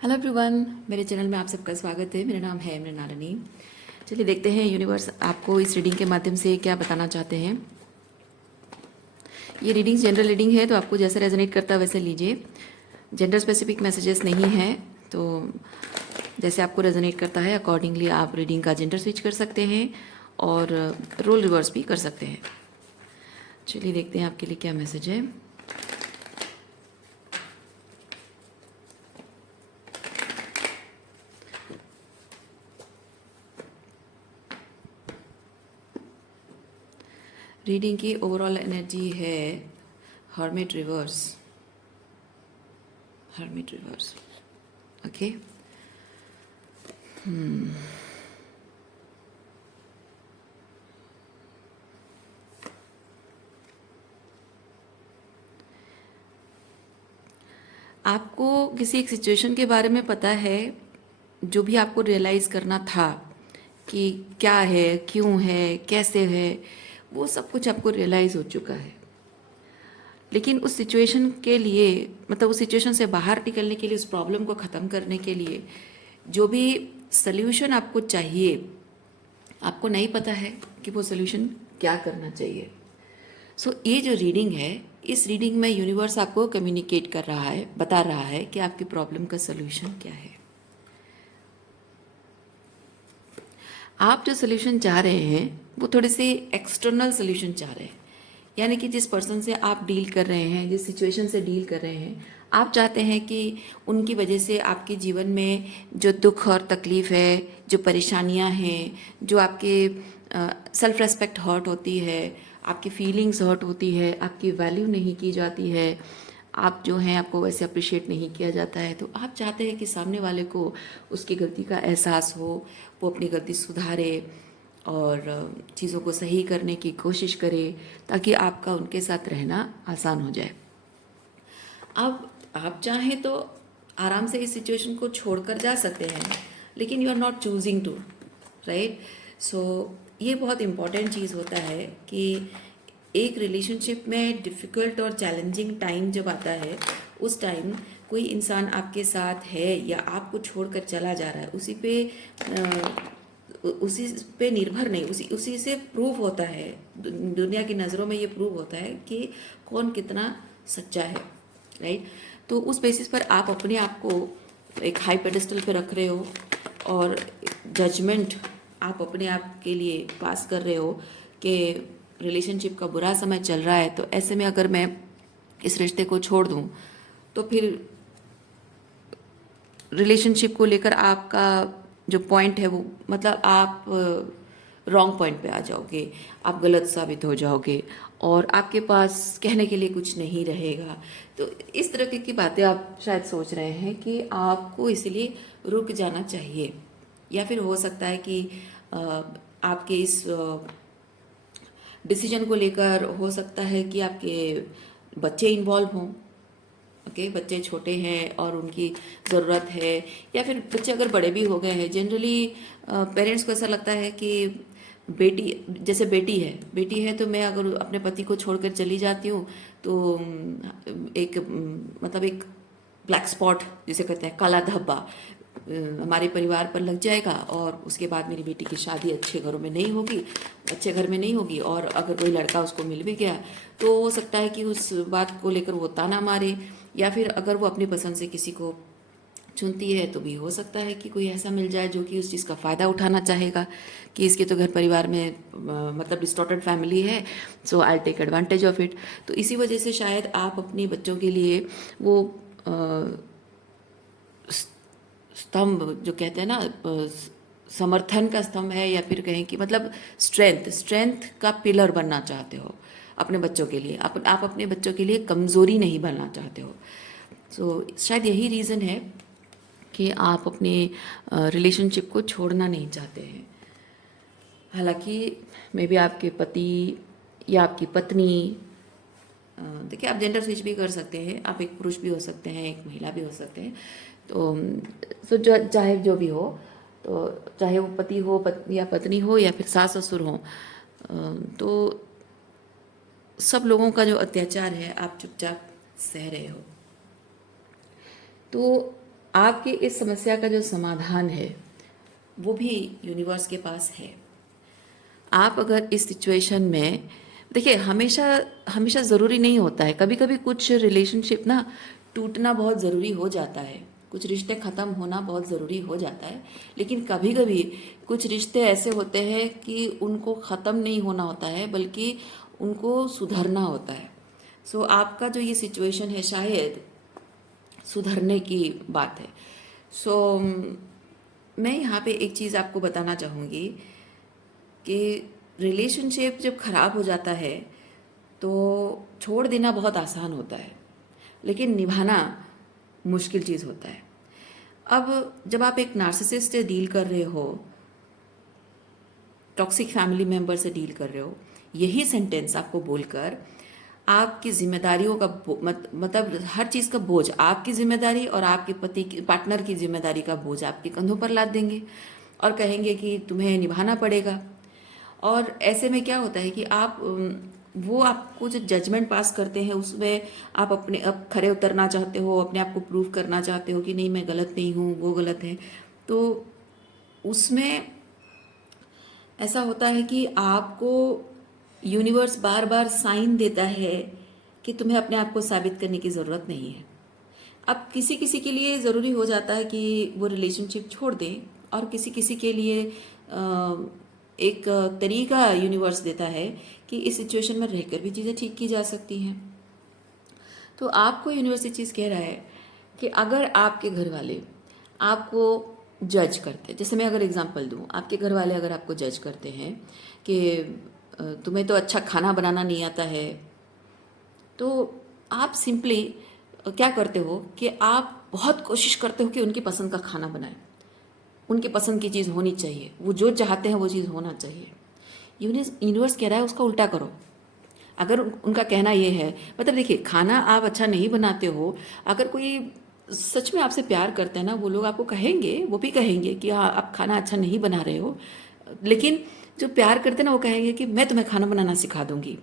Hello everyone, मेरे channel में आप सबका स्वागत है। मेरा नाम है मृणालिनी। चलिए देखते हैं यूनिवर्स आपको इस रीडिंग के माध्यम से क्या बताना चाहते हैं। ये रीडिंग जनरल रीडिंग है, तो आपको जैसे रेजोनेट करता है वैसे लीजिए। जेंडर स्पेसिफिक मैसेजेस नहीं हैं, तो जैसे आपको रेजोनेट करता है अकॉर्डिंगली आप रीडिंग का जेंडर स्विच कर सकते हैं और रोल रिवर्स भी कर सकते हैं। चलिए देखते हैं आपके लिए क्या मैसेज है। रीडिंग की ओवरऑल एनर्जी है hermit reverse. Hermit reverse, okay. आपको किसी एक सिचुएशन के बारे में पता है, जो भी आपको रियलाइज़ करना था कि क्या है, क्यों है, कैसे है, वो सब कुछ आपको रियलाइज़ हो चुका है। लेकिन उस सिचुएशन के लिए, मतलब उस सिचुएशन से बाहर निकलने के लिए, उस प्रॉब्लम को ख़त्म करने के लिए जो भी सल्यूशन आपको चाहिए, आपको नहीं पता है कि वो सल्यूशन क्या करना चाहिए। ये जो रीडिंग है, इस रीडिंग में यूनिवर्स आपको कम्युनिकेट कर रहा है, बता रहा है कि आपकी प्रॉब्लम का सलूशन क्या है। आप जो सलूशन चाह रहे हैं वो थोड़े से एक्सटर्नल सलूशन चाह रहे हैं, यानी कि जिस पर्सन से आप डील कर रहे हैं, जिस सिचुएशन से डील कर रहे हैं, आप चाहते हैं कि उनकी वजह से आपके जीवन में जो दुख और तकलीफ़ है, जो परेशानियां हैं, जो आपके सेल्फ रेस्पेक्ट हर्ट होती है, आपकी फीलिंग्स हर्ट होती है, आपकी वैल्यू नहीं की जाती है, आप जो हैं आपको वैसे अप्रिशिएट नहीं किया जाता है, तो आप चाहते हैं कि सामने वाले को उसकी गलती का एहसास हो, वो अपनी गलती सुधारे और चीज़ों को सही करने की कोशिश करे, ताकि आपका उनके साथ रहना आसान हो जाए। अब आप चाहें तो आराम से इस सिचुएशन को छोड़कर जा सकते हैं, लेकिन you are not choosing to, right. So ये बहुत इम्पॉर्टेंट चीज़ होता है कि एक रिलेशनशिप में डिफ़िकल्ट और चैलेंजिंग टाइम जब आता है, उस टाइम कोई इंसान आपके साथ है या आपको छोड़कर चला जा रहा है, उसी पे निर्भर नहीं, उसी से प्रूव होता है, दुनिया की नज़रों में ये प्रूव होता है कि कौन कितना सच्चा है, राइट। तो उस बेसिस पर आप अपने आप को एक हाई पेडेस्टल पे रख रहे हो और जजमेंट आप अपने आप के लिए पास कर रहे हो कि रिलेशनशिप का बुरा समय चल रहा है, तो ऐसे में अगर मैं इस रिश्ते को छोड़ दूं तो फिर रिलेशनशिप को लेकर आपका जो पॉइंट है वो, मतलब आप रॉन्ग पॉइंट पे आ जाओगे, आप गलत साबित हो जाओगे और आपके पास कहने के लिए कुछ नहीं रहेगा। तो इस तरह की बातें आप शायद सोच रहे हैं कि आपको इसलिए रुक जाना चाहिए, या फिर हो सकता है कि आपके इस डिसीजन को लेकर हो सकता है कि आपके बच्चे इन्वॉल्व हों। ओके, बच्चे छोटे हैं और उनकी ज़रूरत है, या फिर बच्चे अगर बड़े भी हो गए हैं, जनरली पेरेंट्स को ऐसा लगता है कि बेटी, जैसे बेटी है तो मैं अगर अपने पति को छोड़कर चली जाती हूँ तो एक मतलब एक ब्लैक स्पॉट जिसे कहते हैं, काला धब्बा हमारे परिवार पर लग जाएगा, और उसके बाद मेरी बेटी की शादी अच्छे घरों में नहीं होगी, अच्छे घर में नहीं होगी, और अगर कोई लड़का उसको मिल भी गया तो हो सकता है कि उस बात को लेकर वो ताना मारे, या फिर अगर वो अपनी पसंद से किसी को चुनती है तो भी हो सकता है कि कोई ऐसा मिल जाए जो कि उस चीज़ का फ़ायदा उठाना चाहेगा कि इसके तो घर परिवार में मतलब डिस्टॉर्टेड फैमिली है, so I take advantage of it. तो इसी वजह से शायद आप अपने बच्चों के लिए वो स्तंभ जो कहते हैं ना, समर्थन का स्तंभ है, या फिर कहें कि मतलब स्ट्रेंथ का पिलर बनना चाहते हो अपने बच्चों के लिए। आप अपने बच्चों के लिए कमज़ोरी नहीं बनना चाहते हो। शायद यही रीज़न है कि आप अपने रिलेशनशिप को छोड़ना नहीं चाहते हैं। हालांकि मे बी आपके पति या आपकी पत्नी, देखिए आप जेंडर स्विच भी कर सकते हैं, आप एक पुरुष भी हो सकते हैं, एक महिला भी हो सकते हैं। तो जो चाहे जो भी हो, तो चाहे वो पति हो या पत्नी हो या फिर सास ससुर हो, तो सब लोगों का जो अत्याचार है आप चुपचाप सह रहे हो। तो आपकी इस समस्या का जो समाधान है वो भी यूनिवर्स के पास है। आप अगर इस सिचुएशन में, देखिए, हमेशा हमेशा ज़रूरी नहीं होता है, कभी कभी कुछ रिलेशनशिप ना टूटना बहुत ज़रूरी हो जाता है, कुछ रिश्ते ख़त्म होना बहुत ज़रूरी हो जाता है, लेकिन कभी कभी कुछ रिश्ते ऐसे होते हैं कि उनको ख़त्म नहीं होना होता है बल्कि उनको सुधरना होता है। सो आपका जो ये सिचुएशन है शायद सुधरने की बात है। सो मैं यहाँ पे एक चीज़ आपको बताना चाहूँगी कि रिलेशनशिप जब ख़राब हो जाता है तो छोड़ देना बहुत आसान होता है, लेकिन निभाना मुश्किल चीज़ होता है। अब जब आप एक नार्सिसिस्ट से डील कर रहे हो, टॉक्सिक फैमिली मेंबर से डील कर रहे हो, यही सेंटेंस आपको बोलकर आपकी जिम्मेदारियों का मतलब हर चीज़ का बोझ, आपकी जिम्मेदारी और आपके पति की पार्टनर की जिम्मेदारी का बोझ आपके कंधों पर लाद देंगे और कहेंगे कि तुम्हें निभाना पड़ेगा। और ऐसे में क्या होता है कि वो आपको जो जजमेंट पास करते हैं उसमें आप अपने अब खरे उतरना चाहते हो, अपने आप को प्रूव करना चाहते हो कि नहीं मैं गलत नहीं हूँ, वो गलत है। तो उसमें ऐसा होता है कि आपको यूनिवर्स बार बार साइन देता है कि तुम्हें अपने आप को साबित करने की ज़रूरत नहीं है। अब किसी किसी के लिए ज़रूरी हो जाता है कि वो रिलेशनशिप छोड़ दें, और किसी किसी के लिए एक तरीका यूनिवर्स देता है कि इस सिचुएशन में रहकर भी चीज़ें ठीक की जा सकती हैं। तो आपको यूनिवर्स ये चीज़ कह रहा है कि अगर आपके घर वाले आपको जज करते हैं, जैसे मैं अगर एग्जांपल दूं, आपके घर वाले अगर आपको जज करते हैं कि तुम्हें तो अच्छा खाना बनाना नहीं आता है, तो आप सिंपली क्या करते हो कि आप बहुत कोशिश करते हो कि उनकी पसंद का खाना बनाएं, उनके पसंद की चीज़ होनी चाहिए, वो जो चाहते हैं वो चीज़ होना चाहिए। यूनिवर्स कह रहा है उसका उल्टा करो। अगर उनका कहना ये है, मतलब देखिए, खाना आप अच्छा नहीं बनाते हो, अगर कोई सच में आपसे प्यार करते हैं ना, वो लोग आपको कहेंगे, वो भी कहेंगे कि हाँ आप खाना अच्छा नहीं बना रहे हो, लेकिन जो प्यार करते हैं ना वो कहेंगे कि मैं तुम्हें खाना बनाना सिखा दूंगी।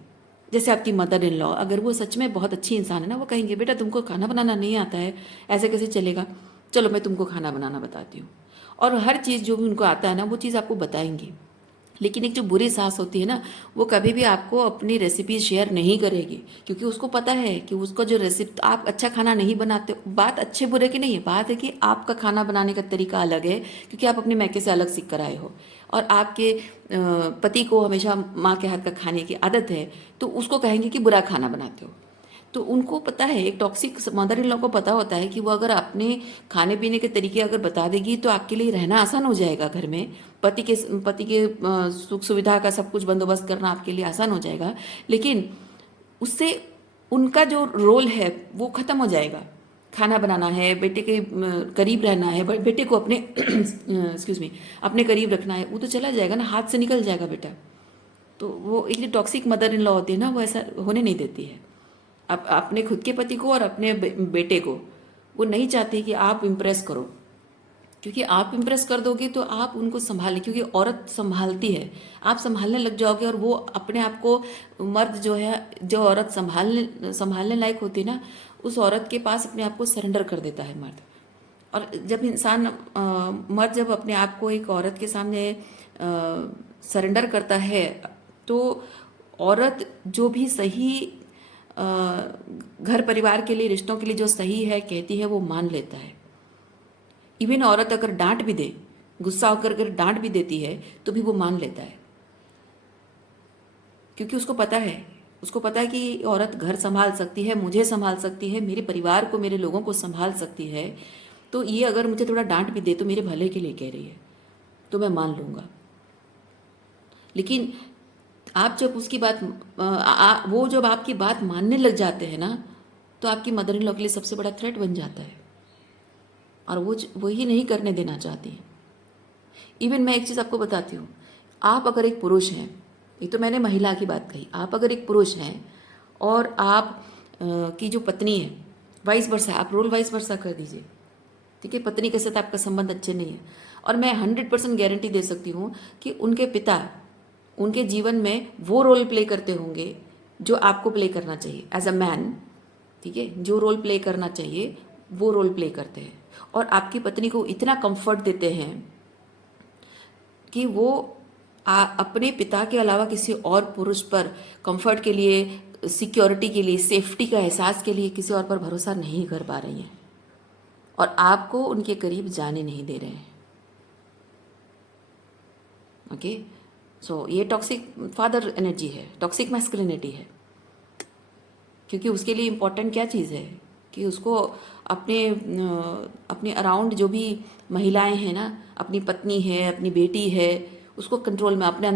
जैसे आपकी मदर इन लॉ, अगर वो सच में बहुत अच्छी इंसान है ना, वो कहेंगे बेटा तुमको खाना बनाना नहीं आता है, ऐसे कैसे चलेगा, चलो मैं तुमको खाना बनाना बताती हूँ। और हर चीज़ जो भी उनको आता है ना वो चीज़ आपको बताएंगी। लेकिन एक जो बुरी सास होती है ना, वो कभी भी आपको अपनी रेसिपी शेयर नहीं करेगी, क्योंकि उसको पता है कि उसको जो रेसिपी, आप अच्छा खाना नहीं बनाते, बात अच्छे बुरे की नहीं है, बात है कि आपका खाना बनाने का तरीका अलग है, क्योंकि आप अपने मैके से अलग सीख कर आए हो, और आपके पति को हमेशा माँ के हाथ का खाने की आदत है, तो उसको कहेंगे कि बुरा खाना बनाते हो। तो उनको पता है, एक टॉक्सिक मदर इन लॉ को पता होता है कि वो अगर अपने खाने पीने के तरीके अगर बता देगी तो आपके लिए रहना आसान हो जाएगा घर में, पति के सुख सुविधा का सब कुछ बंदोबस्त करना आपके लिए आसान हो जाएगा। लेकिन उससे उनका जो रोल है वो खत्म हो जाएगा। खाना बनाना है, बेटे के करीब रहना है, बेटे को अपने एक्सक्यूज मी अपने करीब रखना है, वो तो चला जाएगा ना, हाथ से निकल जाएगा बेटा। तो वो एक जो टॉक्सिक मदर इन लॉ होती है ना, वो ऐसा होने नहीं देती है। अपने खुद के पति को और अपने बेटे को वो नहीं चाहती कि आप इम्प्रेस करो, क्योंकि आप इम्प्रेस कर दोगे तो आप उनको संभालें, क्योंकि औरत संभालती है, आप संभालने लग जाओगे और वो अपने आप को, मर्द जो है, जो औरत संभालने संभालने लायक होती है ना, उस औरत के पास अपने आप को सरेंडर कर देता है मर्द। और जब इंसान मर्द जब अपने आप को एक औरत के सामने सरेंडर करता है, तो औरत जो भी सही घर परिवार के लिए, रिश्तों के लिए जो सही है कहती है वो मान लेता है। इवन औरत अगर डांट भी दे, गुस्सा होकर अगर डांट भी देती है तो भी वो मान लेता है, क्योंकि उसको पता है कि औरत घर संभाल सकती है, मुझे संभाल सकती है, मेरे परिवार को, मेरे लोगों को संभाल सकती है, तो ये अगर मुझे थोड़ा डांट भी दे तो मेरे भले के लिए कह रही है, तो मैं मान लूँगा। लेकिन आप जब उसकी बात वो जब आपकी बात मानने लग जाते हैं ना, तो आपकी मदर इन लॉ के लिए सबसे बड़ा थ्रेट बन जाता है, और वो ही नहीं करने देना चाहती। इवन मैं एक चीज़ आपको बताती हूँ, आप अगर एक पुरुष हैं, ये तो मैंने महिला की बात कही, आप अगर एक पुरुष हैं और आप की जो पत्नी है, वाइस वर्सा, आप रोल वाइस वर्सा कर दीजिए, ठीक है, पत्नी के साथ आपका संबंध अच्छे नहीं है, और मैं 100% गारंटी दे सकती हूँ कि उनके पिता उनके जीवन में वो रोल प्ले करते होंगे जो आपको प्ले करना चाहिए एज अ मैन, ठीक है, जो रोल प्ले करना चाहिए वो रोल प्ले करते हैं। और आपकी पत्नी को इतना कंफर्ट देते हैं कि वो अपने पिता के अलावा किसी और पुरुष पर कंफर्ट के लिए, सिक्योरिटी के लिए, सेफ्टी का एहसास के लिए किसी और पर भरोसा नहीं कर पा रही हैं और आपको उनके करीब जाने नहीं दे रहे हैं। ओके, सो ये टॉक्सिक फादर एनर्जी है, टॉक्सिक मैस्कुलिनिटी है। क्योंकि उसके लिए इम्पोर्टेंट क्या चीज़ है कि उसको अपने अराउंड जो भी महिलाएं हैं ना, अपनी पत्नी है, अपनी बेटी है, उसको कंट्रोल में, अपने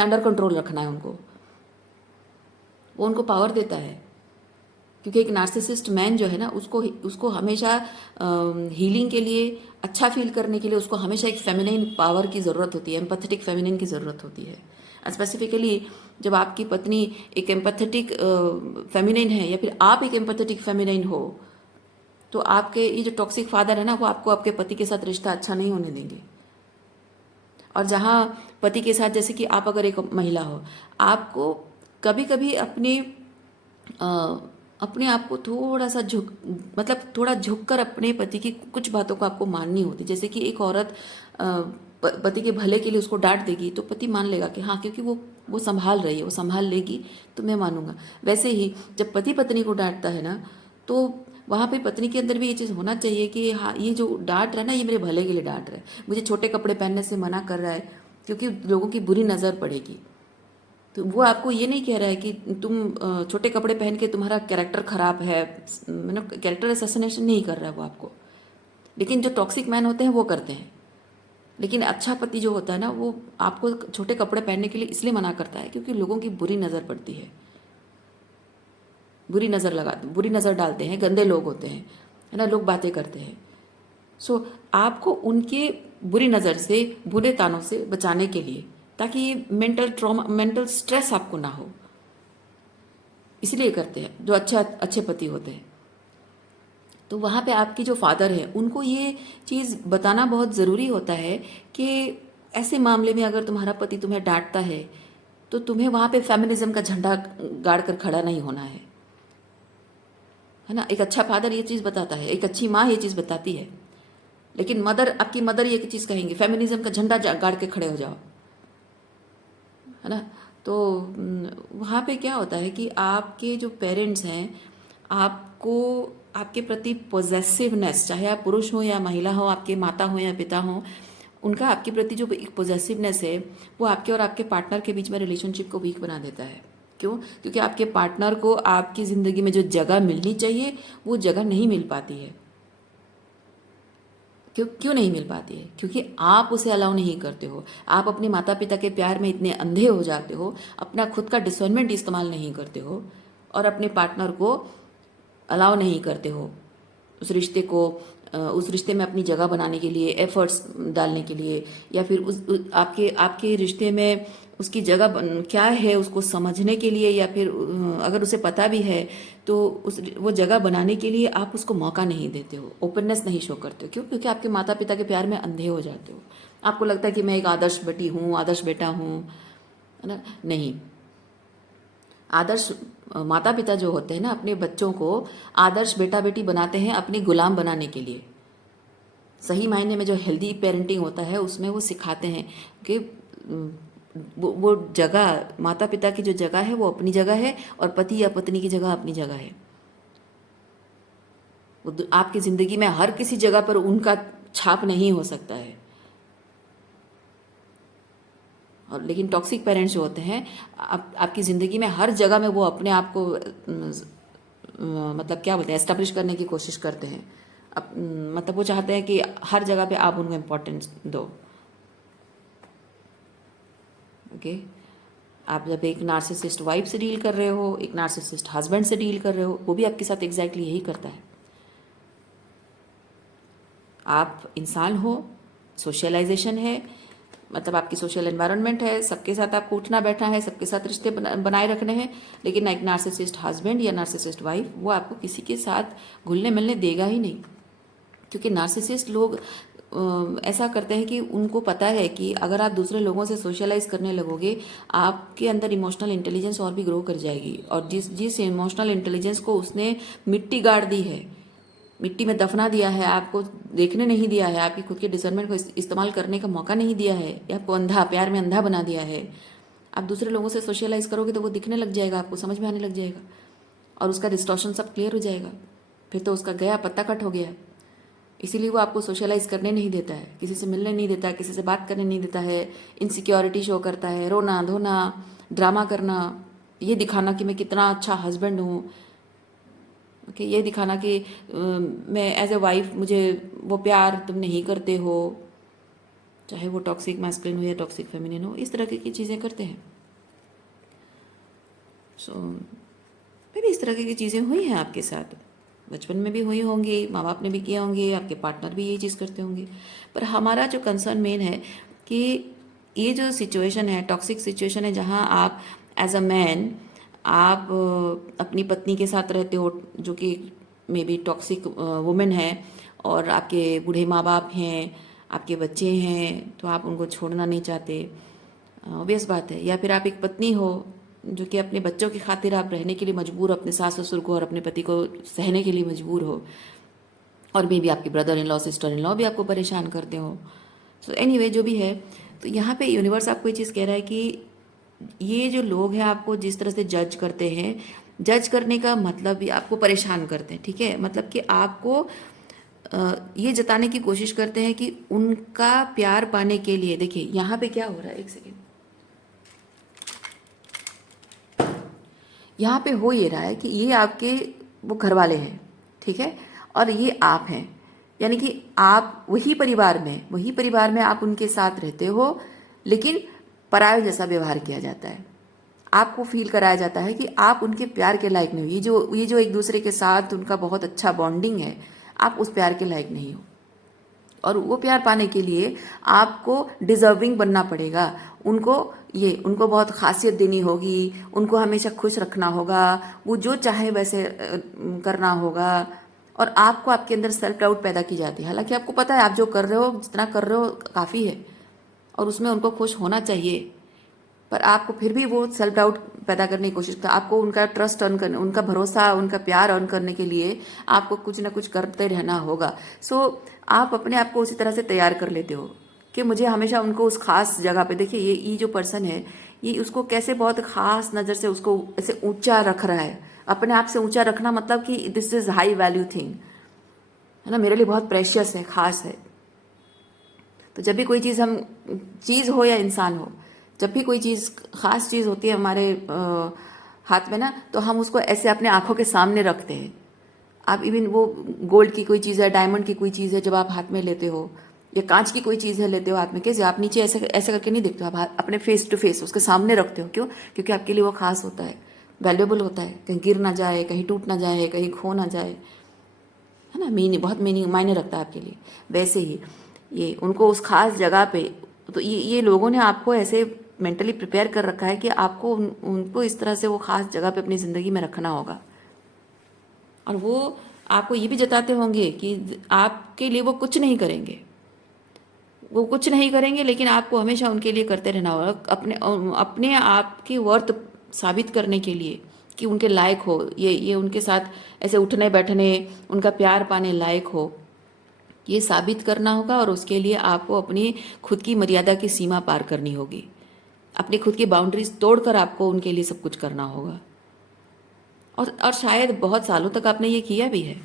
अंडर कंट्रोल रखना है उनको। वो उनको पावर देता है। क्योंकि एक नार्सिसिस्ट मैन जो है ना, उसको हमेशा हीलिंग के लिए, अच्छा फील करने के लिए उसको हमेशा एक फेमिनिन पावर की ज़रूरत होती है, एम्पैथेटिक फेमिनिन की ज़रूरत होती है। स्पेसिफिकली जब आपकी पत्नी एक एम्पैथेटिक फेमिनिन है या फिर आप एक एम्पैथेटिक फेमिनिन हो, तो आपके ये जो टॉक्सिक फादर है ना, वो आपको आपके पति के साथ रिश्ता अच्छा नहीं होने देंगे। और जहाँ पति के साथ, जैसे कि आप अगर एक महिला हो, आपको कभी कभी अपने आप को थोड़ा सा थोड़ा झुक कर अपने पति की कुछ बातों को आपको माननी होती। जैसे कि एक औरत पति के भले के लिए उसको डांट देगी तो पति मान लेगा कि हाँ, क्योंकि वो संभाल रही है, वो संभाल लेगी तो मैं मानूंगा। वैसे ही जब पति पत्नी को डांटता है ना, तो वहाँ पे पत्नी के अंदर भी ये चीज़ होना चाहिए कि हाँ, ये जो डांट रहा है ना, ये मेरे भले के लिए डांट रहा है, मुझे छोटे कपड़े पहनने से मना कर रहा है क्योंकि लोगों की बुरी नज़र पड़ेगी। तो वो आपको ये नहीं कह रहा है कि तुम छोटे कपड़े पहन के तुम्हारा कैरेक्टर खराब है, मतलब कैरेक्टर असैसिनेशन नहीं कर रहा है वो आपको। लेकिन जो टॉक्सिक मैन होते हैं वो करते हैं। लेकिन अच्छा पति जो होता है ना, वो आपको छोटे कपड़े पहनने के लिए इसलिए मना करता है क्योंकि लोगों की बुरी नज़र पड़ती है, बुरी नज़र डालते हैं, गंदे लोग होते हैं, है ना, लोग बातें करते हैं। सो आपको उनके बुरी नज़र से, बुरे तानों से बचाने के लिए, ताकि मेंटल ट्रॉमा, मेंटल स्ट्रेस आपको ना हो, इसलिए करते हैं जो अच्छे पति होते हैं। तो वहाँ पे आपकी जो फादर है, उनको ये चीज़ बताना बहुत ज़रूरी होता है कि ऐसे मामले में अगर तुम्हारा पति तुम्हें डांटता है तो तुम्हें वहाँ पे फेमिनिज्म का झंडा गाड़ कर खड़ा नहीं होना है ना। एक अच्छा फादर ये चीज़ बताता है, एक अच्छी माँ ये चीज़ बताती है। लेकिन आपकी मदर ये चीज़ कहेंगे, फेमिनिज्म का झंडा गाड़ के खड़े हो जाओ, है ना। तो वहाँ पे क्या होता है कि आपके जो पेरेंट्स हैं, आपको आपके प्रति पॉजेसिवनेस, चाहे आप पुरुष हो या महिला हो, आपके माता हो या पिता हो, उनका आपके प्रति जो एक पॉजेसिवनेस है, वो आपके और आपके पार्टनर के बीच में रिलेशनशिप को वीक बना देता है। क्यों? क्योंकि आपके पार्टनर को आपकी ज़िंदगी में जो जगह मिलनी चाहिए वो जगह नहीं मिल पाती है। क्यों नहीं मिल पाती है? क्योंकि आप उसे अलाउ नहीं करते हो। आप अपने माता पिता के प्यार में इतने अंधे हो जाते हो, अपना खुद का डिसर्नमेंट इस्तेमाल नहीं करते हो और अपने पार्टनर को अलाउ नहीं करते हो उस रिश्ते में अपनी जगह बनाने के लिए, एफर्ट्स डालने के लिए, या फिर आपके रिश्ते में उसकी जगह क्या है उसको समझने के लिए, या फिर अगर उसे पता भी है तो वो जगह बनाने के लिए आप उसको मौका नहीं देते हो, ओपननेस नहीं शो करते हो। क्यों? क्योंकि आपके माता पिता के प्यार में अंधे हो जाते हो। आपको लगता है कि मैं एक आदर्श बेटी हूँ, आदर्श बेटा हूँ, है ना। नहीं, आदर्श माता पिता जो होते हैं ना, अपने बच्चों को आदर्श बेटा बेटी बनाते हैं अपनी गुलाम बनाने के लिए। सही मायने में जो हेल्दी पेरेंटिंग होता है उसमें वो सिखाते हैं कि वो जगह, माता पिता की जो जगह है वो अपनी जगह है और पति या पत्नी की जगह अपनी जगह है। वो आपकी ज़िंदगी में हर किसी जगह पर उनका छाप नहीं हो सकता है। और लेकिन टॉक्सिक पेरेंट्स जो होते हैं, आपकी ज़िंदगी में हर जगह में वो अपने आप को मतलब क्या बोलते हैं, एस्टेब्लिश करने की कोशिश करते हैं। मतलब वो चाहते हैं कि हर जगह पे आप उनको इम्पोर्टेंस दो। ओके, आप जब एक नार्सिसिस्ट वाइफ से डील कर रहे हो, एक नार्सिसिस्ट हस्बैंड से डील कर रहे हो, वो भी आपके साथ एग्जैक्टली यही करता है। आप इंसान हो, सोशलाइजेशन है, मतलब आपकी सोशल एनवायरनमेंट है, सबके साथ आपको उठना बैठना है, सबके साथ रिश्ते बनाए रखने हैं। लेकिन एक नार्सिसिस्ट हस्बैंड या नार्सिसिस्ट वाइफ, वो आपको किसी के साथ घुलने मिलने देगा ही नहीं। क्योंकि नार्सिसिस्ट लोग ऐसा करते हैं कि उनको पता है कि अगर आप दूसरे लोगों से सोशलाइज करने लगोगे, आपके अंदर इमोशनल इंटेलिजेंस और भी ग्रो कर जाएगी। और जिस इमोशनल इंटेलिजेंस को उसने मिट्टी गाड़ दी है, मिट्टी में दफना दिया है, आपको देखने नहीं दिया है, आपकी खुद के डिसर्नमेंट को इस्तेमाल करने का मौका नहीं दिया है, या आपको अंधा, प्यार में अंधा बना दिया है। आप दूसरे लोगों से सोशलाइज करोगे तो वो दिखने लग जाएगा, आपको समझ में आने लग जाएगा, और उसका डिस्टॉर्शन सब क्लियर हो जाएगा। फिर तो उसका गया पत्ता कट हो गया। इसीलिए वो आपको सोशलाइज करने नहीं देता है, किसी से मिलने नहीं देता है, किसी से बात करने नहीं देता है, इनसिक्योरिटी शो करता है, रोना धोना, ड्रामा करना, ये दिखाना कि मैं कितना अच्छा हस्बैंड हूँ, ओके, ये दिखाना कि मैं एज ए वाइफ मुझे वो प्यार तुम नहीं करते हो, चाहे वो टॉक्सिक मैस्कुलिन हो या टॉक्सिक फेमिनिन हो, इस तरह की चीज़ें करते हैं। सो मे भी इस तरह की चीज़ें हुई हैं आपके साथ, बचपन में भी हुई होंगी, माँ बाप ने भी किया होंगे, आपके पार्टनर भी यही चीज़ करते होंगे। पर हमारा जो कंसर्न मेन है कि ये जो सिचुएशन है, टॉक्सिक सिचुएशन है, जहाँ आप एज अ मैन आप अपनी पत्नी के साथ रहते हो जो कि मे बी टॉक्सिक वुमेन है, और आपके बूढ़े माँ बाप हैं, आपके बच्चे हैं, तो आप उनको छोड़ना नहीं चाहते, ऑब्वियस बात है। या फिर आप एक पत्नी हो जो कि अपने बच्चों की खातिर आप रहने के लिए मजबूर हो, अपने सास ससुर को और अपने पति को सहने के लिए मजबूर हो, और मे बी आपके brother in law sister in law भी आपको परेशान करते हो। सो एनीवे जो भी है, तो यहाँ पे यूनिवर्स आपको ये चीज़ कह रहा है कि ये जो लोग हैं आपको जिस तरह से जज करते हैं, जज करने का मतलब भी आपको परेशान करते हैं, ठीक है, मतलब कि आपको ये जताने की कोशिश करते हैं कि उनका प्यार पाने के लिए, देखिए यहाँ पे क्या हो रहा है, एक सेकेंड, यहाँ पे हो ये रहा है कि ये आपके वो घर वाले हैं, ठीक है, और ये आप हैं, यानी कि आप वही परिवार में आप उनके साथ रहते हो, लेकिन पराये जैसा व्यवहार किया जाता है। आपको फील कराया जाता है कि आप उनके प्यार के लायक नहीं हो। ये जो एक दूसरे के साथ उनका बहुत अच्छा बॉन्डिंग है, आप उस प्यार के लायक नहीं हो, और वो प्यार पाने के लिए आपको डिजर्विंग बनना पड़ेगा। उनको बहुत खासियत देनी होगी, उनको हमेशा खुश रखना होगा, वो जो चाहे वैसे करना होगा, और आपको आपके अंदर सेल्फ डाउट पैदा की जाती है। हालांकि आपको पता है आप जो कर रहे हो, जितना कर रहे हो काफ़ी है, और उसमें उनको खुश होना चाहिए, पर आपको फिर भी वो सेल्फ डाउट पैदा करने की कोशिश करता है। आपको उनका ट्रस्ट अर्न करने, उनका भरोसा, उनका प्यार अर्न करने के लिए आपको कुछ ना कुछ करते रहना होगा। सो आप अपने आप को उसी तरह से तैयार कर लेते हो कि मुझे हमेशा उनको उस खास जगह पे, देखिए ये जो पर्सन है, ये उसको कैसे बहुत खास नज़र से उसको ऐसे ऊंचा रख रहा है। अपने आप से ऊंचा रखना मतलब कि this is high value thing, है ना, मेरे लिए बहुत प्रेशियस है, खास है। तो जब भी कोई चीज़ हो या इंसान हो, जब भी कोई चीज़ खास चीज़ होती है हमारे हाथ में ना, तो हम उसको ऐसे अपने आंखों के सामने रखते हैं। आप इवन वो गोल्ड की कोई चीज़ है, डायमंड की कोई चीज़ है, जब आप हाथ में लेते हो, या कांच की कोई चीज़ है लेते हो हाथ में, कैसे आप नीचे ऐसे ऐसे करके नहीं देखते हो, आप अपने फेस टू फेस उसके सामने रखते हो। क्यों? क्योंकि आपके लिए वो खास होता है, वैल्यूएबल होता है, कहीं गिर ना जाए, कहीं टूट ना जाए, कहीं खो ना जाए, है ना, बहुत मायने रखता है आपके लिए। वैसे ही ये उनको उस खास जगह पे, तो ये लोगों ने आपको ऐसे मेंटली प्रिपेयर कर रखा है कि आपको उनको इस तरह से वो खास जगह पे अपनी ज़िंदगी में रखना होगा, और वो आपको ये भी जताते होंगे कि आपके लिए वो कुछ नहीं करेंगे, लेकिन आपको हमेशा उनके लिए करते रहना होगा, अपने आप की वर्थ साबित करने के लिए कि उनके लायक हो, ये उनके साथ ऐसे उठने बैठने, उनका प्यार पाने लायक हो, ये साबित करना होगा। और उसके लिए आपको अपनी खुद की मर्यादा की सीमा पार करनी होगी, अपनी खुद की बाउंड्रीज तोड़कर आपको उनके लिए सब कुछ करना होगा। और शायद बहुत सालों तक आपने ये किया भी है,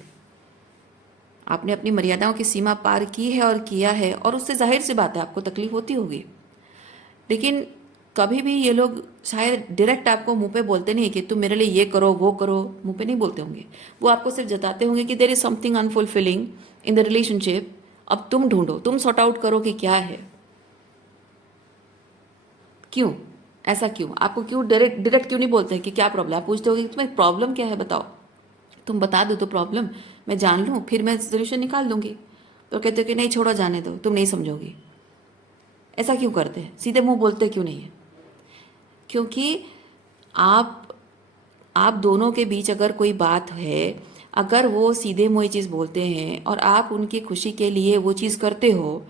आपने अपनी मर्यादाओं की सीमा पार की है और किया है, और उससे जाहिर सी बात है आपको तकलीफ होती होगी। लेकिन कभी भी ये लोग शायद डायरेक्ट आपको मुंह पे बोलते नहीं कि तुम मेरे लिए ये करो वो करो, मुंह पे नहीं बोलते होंगे, वो आपको सिर्फ जताते होंगे कि there is something unfulfilling in the relationship, अब तुम ढूंढो, तुम सॉर्ट आउट करो कि क्या है, क्यों ऐसा, क्यों आपको, क्यों डायरेक्ट क्यों नहीं बोलते हैं कि क्या प्रॉब्लम, आप पूछते हो कि तुम्हें प्रॉब्लम क्या है बताओ, तुम बता दो तो प्रॉब्लम मैं जान लूँ, फिर मैं सोल्यूशन निकाल दूंगी। तो कहते हो कि नहीं छोड़ो, जाने दो, तुम नहीं समझोगी। ऐसा क्यों करते हैं, सीधे मुंह बोलते क्यों नहीं है? क्योंकि आप दोनों के बीच अगर कोई बात है, अगर वो सीधे मुंह ये चीज़ बोलते हैं और आप उनकी खुशी के लिए वो चीज़ करते हो,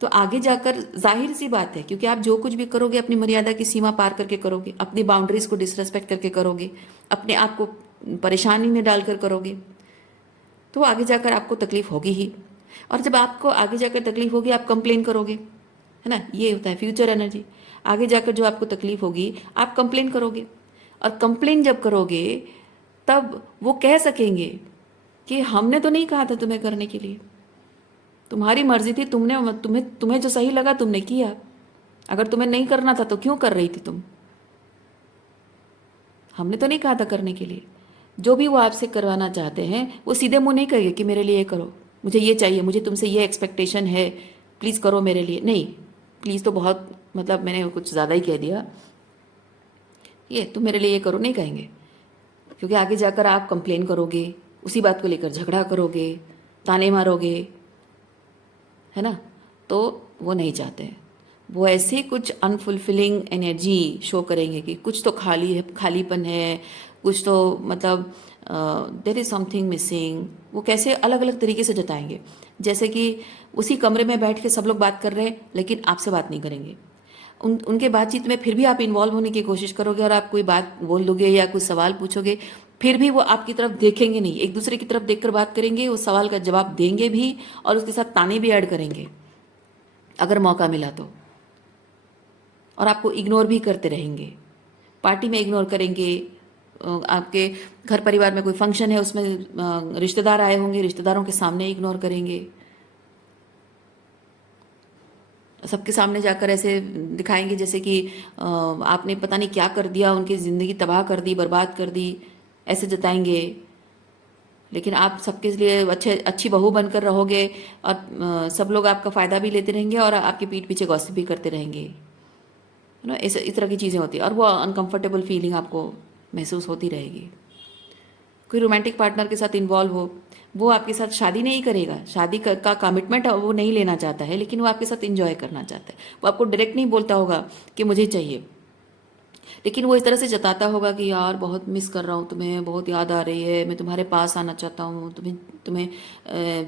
तो आगे जाकर जाहिर सी बात है, क्योंकि आप जो कुछ भी करोगे अपनी मर्यादा की सीमा पार करके करोगे, अपनी बाउंड्रीज को डिसरेस्पेक्ट करके करोगे, अपने आप को परेशानी में डालकर करोगे, तो आगे जाकर आपको तकलीफ होगी ही। और जब आपको आगे जाकर तकलीफ होगी आप कंप्लेन करोगे, है ना, ये होता है फ्यूचर एनर्जी। आगे जाकर जो आपको तकलीफ होगी आप कंप्लेन करोगे, और कंप्लेन जब करोगे तब वो कह सकेंगे कि हमने तो नहीं कहा था तुम्हें करने के लिए, तुम्हारी मर्जी थी, तुमने तुम्हें तुम्हें जो सही लगा तुमने किया, अगर तुम्हें नहीं करना था तो क्यों कर रही थी तुम, हमने तो नहीं कहा था करने के लिए। जो भी वो आपसे करवाना चाहते हैं वो सीधे मुंह नहीं कहेंगे कि मेरे लिए ये करो, मुझे ये चाहिए, मुझे तुमसे ये एक्सपेक्टेशन है, प्लीज़ करो मेरे लिए। नहीं, प्लीज़ तो बहुत मतलब मैंने कुछ ज़्यादा ही कह दिया, ये तुम मेरे लिए ये करो नहीं कहेंगे, क्योंकि आगे जाकर आप कंप्लेन करोगे, उसी बात को लेकर झगड़ा करोगे, ताने मारोगे, है ना। तो वो नहीं चाहते हैं, वो ऐसे कुछ अनफुलफिलिंग एनर्जी शो करेंगे कि कुछ तो खाली है, खालीपन है, कुछ तो मतलब देयर इज़ समथिंग मिसिंग। वो कैसे अलग अलग तरीके से जताएंगे, जैसे कि उसी कमरे में बैठ के सब लोग बात कर रहे हैं लेकिन आपसे बात नहीं करेंगे। उनके बातचीत में फिर भी आप इन्वॉल्व होने की कोशिश करोगे और आप कोई बात बोल दोगे या कुछ सवाल पूछोगे, फिर भी वो आपकी तरफ देखेंगे नहीं, एक दूसरे की तरफ देखकर बात करेंगे, उस सवाल का जवाब देंगे भी और उसके साथ ताने भी ऐड करेंगे अगर मौका मिला तो, और आपको इग्नोर भी करते रहेंगे। पार्टी में इग्नोर करेंगे, आपके घर परिवार में कोई फंक्शन है उसमें रिश्तेदार आए होंगे, रिश्तेदारों के सामने इग्नोर करेंगे, सबके सामने जाकर ऐसे दिखाएंगे जैसे कि आपने पता नहीं क्या कर दिया, उनकी ज़िंदगी तबाह कर दी, बर्बाद कर दी, ऐसे जताएंगे। लेकिन आप सबके लिए अच्छी बहू बनकर रहोगे और सब लोग आपका फ़ायदा भी लेते रहेंगे और आपके पीठ पीछे गॉसिप भी करते रहेंगे, है ना। इस तरह की चीज़ें होती हैं और वो अनकंफर्टेबल फीलिंग आपको महसूस होती रहेगी। कोई रोमांटिक पार्टनर के साथ इन्वॉल्व हो, वो आपके साथ शादी नहीं करेगा, शादी का कमिटमेंट वो नहीं लेना चाहता है, लेकिन वो आपके साथ इंजॉय करना चाहता है। वो आपको डायरेक्ट नहीं बोलता होगा कि मुझे चाहिए, लेकिन वो इस तरह से जताता होगा कि यार बहुत मिस कर रहा हूँ तुम्हें, बहुत याद आ रही है, मैं तुम्हारे पास आना चाहता हूँ, तुम्हें तुम्हें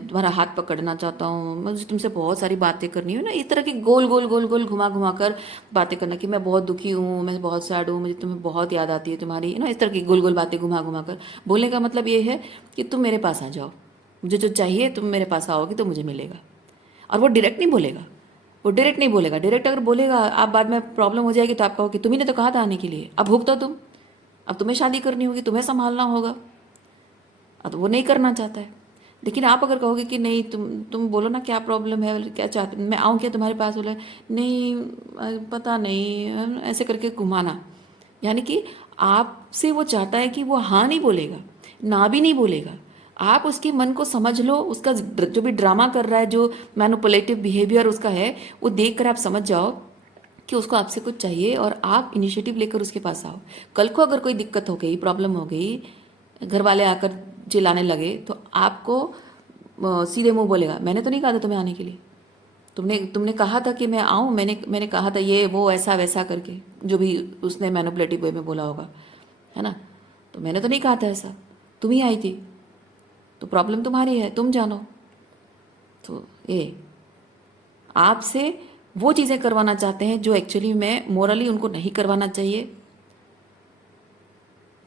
तुम्हारा हाथ पकड़ना चाहता हूँ, मुझे तुमसे बहुत सारी बातें करनी है ना। इस तरह की गोल गोल गोल गोल घुमा घुमा कर बातें करना कि मैं बहुत दुखी हूँ, मैं बहुत सैड हूँ, मुझे तुम्हें बहुत याद आती है तुम्हारी, ना, इस तरह की गोल गोल बातें घुमा घुमा कर बोलने का मतलब ये है कि तुम मेरे पास आ जाओ, मुझे जो चाहिए तुम मेरे पास आओगे तो मुझे मिलेगा। और वो डायरेक्ट नहीं बोलेगा, वो डायरेक्ट नहीं बोलेगा। डायरेक्ट अगर बोलेगा आप बाद में प्रॉब्लम हो जाएगी तो आप कहो कि तुम्ही ने तो कहा था आने के लिए, अब भुगतो तुम, अब तुम्हें शादी करनी होगी, तुम्हें संभालना होगा। अब तो वो नहीं करना चाहता है। लेकिन आप अगर कहोगे कि नहीं तुम बोलो ना क्या प्रॉब्लम है, क्या चाहते, मैं आऊँ क्या तुम्हारे पास, बोले नहीं पता नहीं, ऐसे करके घुमाना, यानी कि आपसे वो चाहता है कि वो हाँ नहीं बोलेगा, ना भी नहीं बोलेगा। आप उसके मन को समझ लो, उसका जो भी ड्रामा कर रहा है, जो मैनिपुलेटिव बिहेवियर उसका है, वो देख कर आप समझ जाओ कि उसको आपसे कुछ चाहिए और आप इनिशिएटिव लेकर उसके पास आओ। कल को अगर कोई दिक्कत हो गई, प्रॉब्लम हो गई, घर वाले आकर चिल्लाने लगे तो आपको सीधे मुंह बोलेगा मैंने तो नहीं कहा था तुम्हें आने के लिए, तुमने तुमने कहा था कि मैं आऊँ, मैंने कहा था ये वो ऐसा वैसा करके, जो भी उसने मैनिपुलेटिव वे में बोला होगा, है ना। तो मैंने तो नहीं कहा था ऐसा, तुम ही आई थी, तो प्रॉब्लम तुम्हारी है, तुम जानो। तो ये आपसे वो चीज़ें करवाना चाहते हैं जो एक्चुअली में मोरली उनको नहीं करवाना चाहिए,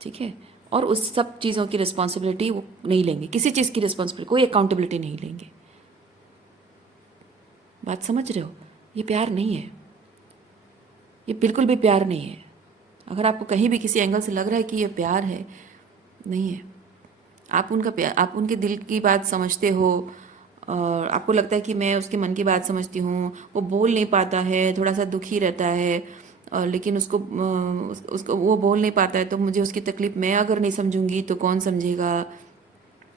ठीक है। और उस सब चीज़ों की रिस्पॉन्सिबिलिटी वो नहीं लेंगे, किसी चीज़ की रिस्पॉन्सिबिलिटी, कोई अकाउंटेबिलिटी नहीं लेंगे। बात समझ रहे हो, ये प्यार नहीं है, ये बिल्कुल भी प्यार नहीं है। अगर आपको कहीं भी किसी एंगल से लग रहा है कि ये प्यार है, नहीं है। आप उनका प्यार, आप उनके दिल की बात समझते हो और आपको लगता है कि मैं उसके मन की बात समझती हूँ, वो बोल नहीं पाता है, थोड़ा सा दुखी रहता है, और लेकिन उसको वो बोल नहीं पाता है तो मुझे उसकी तकलीफ मैं अगर नहीं समझूंगी तो कौन समझेगा।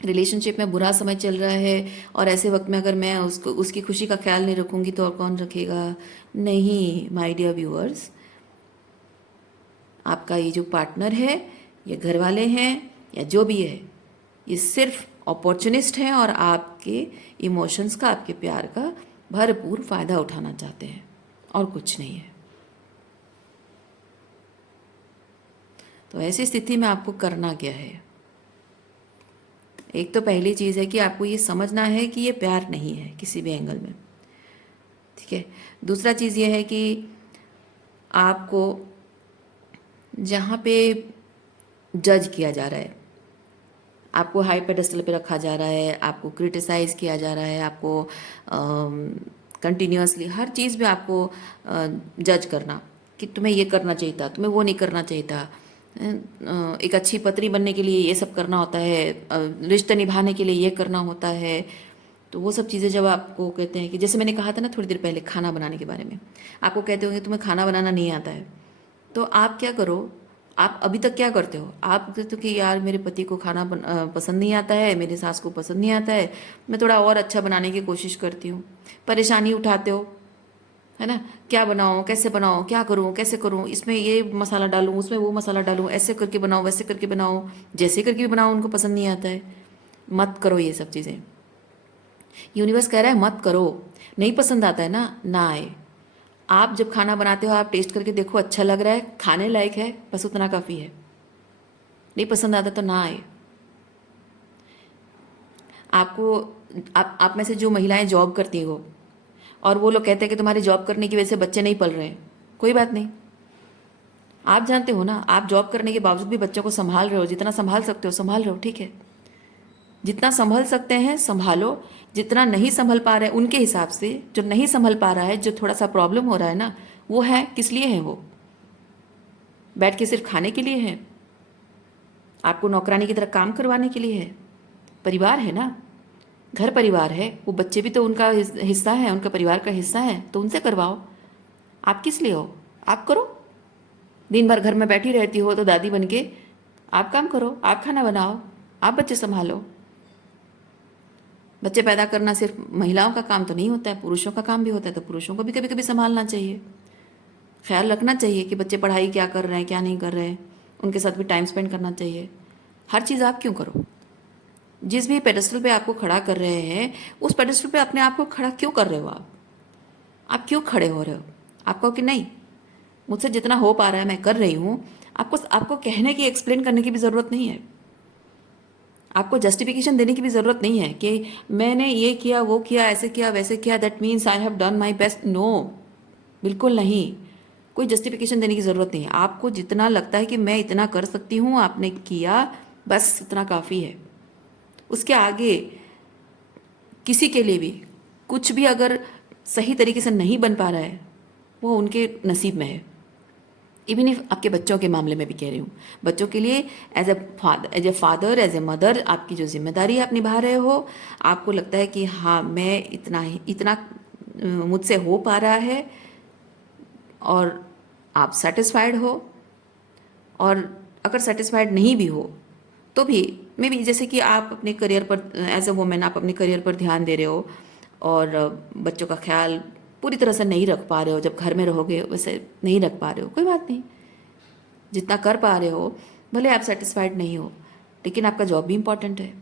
रिलेशनशिप में बुरा समय चल रहा है और ऐसे वक्त में अगर मैं उसको उसकी खुशी का ख्याल नहीं रखूंगी तो और कौन रखेगा। नहीं माय डियर व्यूअर्स, आपका ये जो पार्टनर है या घर वाले हैं या जो भी है, ये सिर्फ अपॉर्चुनिस्ट हैं और आपके इमोशंस का, आपके प्यार का भरपूर फ़ायदा उठाना चाहते हैं और कुछ नहीं है। तो ऐसी स्थिति में आपको करना क्या है? एक तो पहली चीज़ है कि आपको ये समझना है कि ये प्यार नहीं है किसी भी एंगल में, ठीक है। दूसरा चीज़ ये है कि आपको जहाँ पे जज किया जा रहा है, आपको हाई पेडेस्टल पे रखा जा रहा है, आपको क्रिटिसाइज़ किया जा रहा है, आपको कंटिन्यूअसली हर चीज़ में आपको जज करना कि तुम्हें ये करना चाहिए था, तुम्हें वो नहीं करना चाहिए था। एक अच्छी पत्नी बनने के लिए ये सब करना होता है, रिश्ते निभाने के लिए ये करना होता है। तो वो सब चीज़ें जब आपको कहते हैं कि जैसे मैंने कहा था ना थोड़ी देर पहले खाना बनाने के बारे में, आपको कहते होंगे तुम्हें खाना बनाना नहीं आता है, तो आप क्या करो, आप अभी तक क्या करते हो, आप कहते हो कि यार मेरे पति को खाना पसंद नहीं आता है, मेरी सास को पसंद नहीं आता है, मैं थोड़ा और अच्छा बनाने की कोशिश करती हूँ। परेशानी उठाते हो, है ना, क्या बनाऊँ, कैसे बनाऊँ, क्या करूँ, कैसे करूँ, इसमें ये मसाला डालूँ, उसमें वो मसाला डालूँ, ऐसे करके बनाऊँ, वैसे करके बनाऊँ, जैसे करके भी बनाऊँ उनको पसंद नहीं आता है। मत करो ये सब चीज़ें। यूनिवर्स कह रहा है मत करो। नहीं पसंद आता है ना, ना आए। आप जब खाना बनाते हो आप टेस्ट करके देखो, अच्छा लग रहा है, खाने लायक है, बस उतना काफ़ी है। नहीं पसंद आता तो ना आए। आपको आप में से जो महिलाएं जॉब करती हो और वो लोग कहते हैं कि तुम्हारे जॉब करने की वजह से बच्चे नहीं पल रहे हैं, कोई बात नहीं। आप जानते हो ना, आप जॉब करने के बावजूद भी बच्चों को संभाल रहे हो, जितना संभाल सकते हो संभाल रहे हो, ठीक है। जितना संभल सकते हैं संभालो, जितना नहीं संभल पा रहे उनके हिसाब से, जो नहीं संभल पा रहा है, जो थोड़ा सा प्रॉब्लम हो रहा है ना, वो है किस लिए है, वो बैठ के सिर्फ खाने के लिए है, आपको नौकरानी की तरह काम करवाने के लिए है। परिवार है ना, घर परिवार है, वो बच्चे भी तो उनका हिस्सा है, उनका परिवार का हिस्सा है, तो उनसे करवाओ। आप किस लिए हो, आप करो। दिन भर घर में बैठी रहती हो तो दादी बन के आप काम करो, आप खाना बनाओ, आप बच्चे संभालो। बच्चे पैदा करना सिर्फ महिलाओं का काम तो नहीं होता है, पुरुषों का काम भी होता है, तो पुरुषों को भी कभी कभी संभालना चाहिए, ख्याल रखना चाहिए कि बच्चे पढ़ाई क्या कर रहे हैं, क्या नहीं कर रहे हैं, उनके साथ भी टाइम स्पेंड करना चाहिए। हर चीज़ आप क्यों करो। जिस भी पेडेस्टल पे आपको खड़ा कर रहे हैं, उस पेडेस्टल पे अपने आप को खड़ा क्यों कर रहे हो आप क्यों खड़े हो रहे हो। आपको कि नहीं, मुझसे जितना हो पा रहा है मैं कर रही हूँ, आपको आपको कहने की, एक्सप्लेन करने की भी ज़रूरत नहीं है, आपको जस्टिफिकेशन देने की भी ज़रूरत नहीं है कि मैंने ये किया, वो किया, ऐसे किया, वैसे किया, that means I have done my best. No, बिल्कुल नहीं, कोई जस्टिफिकेशन देने की ज़रूरत नहीं है। आपको जितना लगता है कि मैं इतना कर सकती हूँ, आपने किया, बस इतना काफ़ी है। उसके आगे किसी के लिए भी कुछ भी अगर सही तरीके से नहीं बन पा रहा है, वो उनके नसीब में है। इवन इफ आपके बच्चों के मामले में भी कह रही हूँ, बच्चों के लिए as a father, as a mother, आपकी जो जिम्मेदारी आप निभा रहे हो, आपको लगता है कि हाँ मैं इतना मुझसे हो पा रहा है, और आप सेटिस्फाइड हो। और अगर सेटिस्फाइड नहीं भी हो तो भी मे बी, जैसे कि आप अपने करियर पर, एज ए वुमेन आप अपने करियर पर ध्यान दे रहे हो और बच्चों का ख्याल पूरी तरह से नहीं रख पा रहे हो, जब घर में रहोगे वैसे नहीं रख पा रहे हो, कोई बात नहीं। जितना कर पा रहे हो, भले आप सेटिस्फाइड नहीं हो, लेकिन आपका जॉब भी इम्पॉर्टेंट है,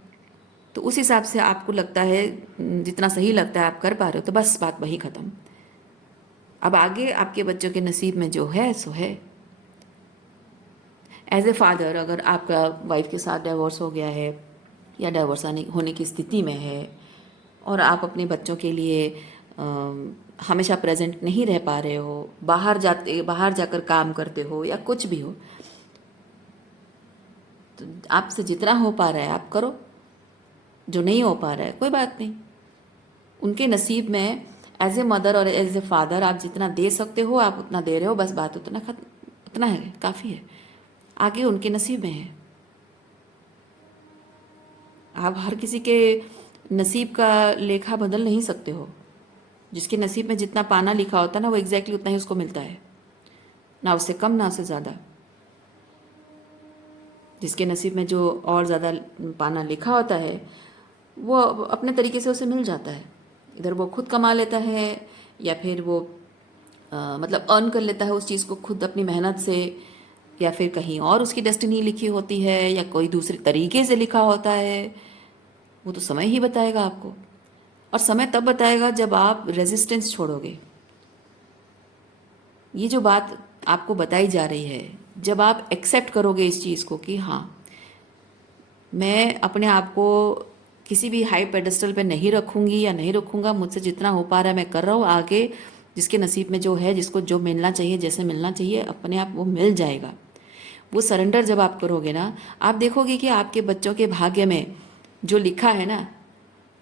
तो उस हिसाब से आपको लगता है, जितना सही लगता है आप कर पा रहे हो, तो बस बात वही ख़त्म। अब आगे आपके बच्चों के नसीब में जो है सो है। एज ए फादर, अगर आपका वाइफ के साथ डाइवोर्स हो गया है या डाइवोर्स होने की स्थिति में है और आप अपने बच्चों के लिए हमेशा प्रेजेंट नहीं रह पा रहे हो, बाहर जाकर काम करते हो या कुछ भी हो, तो आपसे जितना हो पा रहा है आप करो, जो नहीं हो पा रहा है कोई बात नहीं। उनके नसीब में एज ए मदर और एज ए फादर आप जितना दे सकते हो आप उतना दे रहे हो, बस बात उतना है, काफ़ी है। आगे उनके नसीब में है। आप हर किसी के नसीब का लेखा बदल नहीं सकते हो। जिसके नसीब में जितना पाना लिखा होता है ना, वो एग्जैक्टली उतना ही उसको मिलता है, ना उससे कम ना उससे ज़्यादा। जिसके नसीब में जो और ज़्यादा पाना लिखा होता है, वो अपने तरीके से उसे मिल जाता है। इधर वो खुद कमा लेता है या फिर वो मतलब अर्न कर लेता है उस चीज़ को खुद अपनी मेहनत से, या फिर कहीं और उसकी डेस्टिनी लिखी होती है या कोई दूसरे तरीके से लिखा होता है, वो तो समय ही बताएगा आपको। और समय तब बताएगा जब आप रेजिस्टेंस छोड़ोगे। ये जो बात आपको बताई जा रही है, जब आप एक्सेप्ट करोगे इस चीज़ को कि हाँ मैं अपने आप को किसी भी हाई पेडेस्टल पे नहीं रखूँगी या नहीं रखूँगा, मुझसे जितना हो पा रहा है मैं कर रहा हूँ, आगे जिसके नसीब में जो है, जिसको जो मिलना चाहिए, जैसे मिलना चाहिए, अपने आप वो मिल जाएगा। वो सरेंडर जब आप करोगे ना, आप देखोगे कि आपके बच्चों के भाग्य में जो लिखा है ना,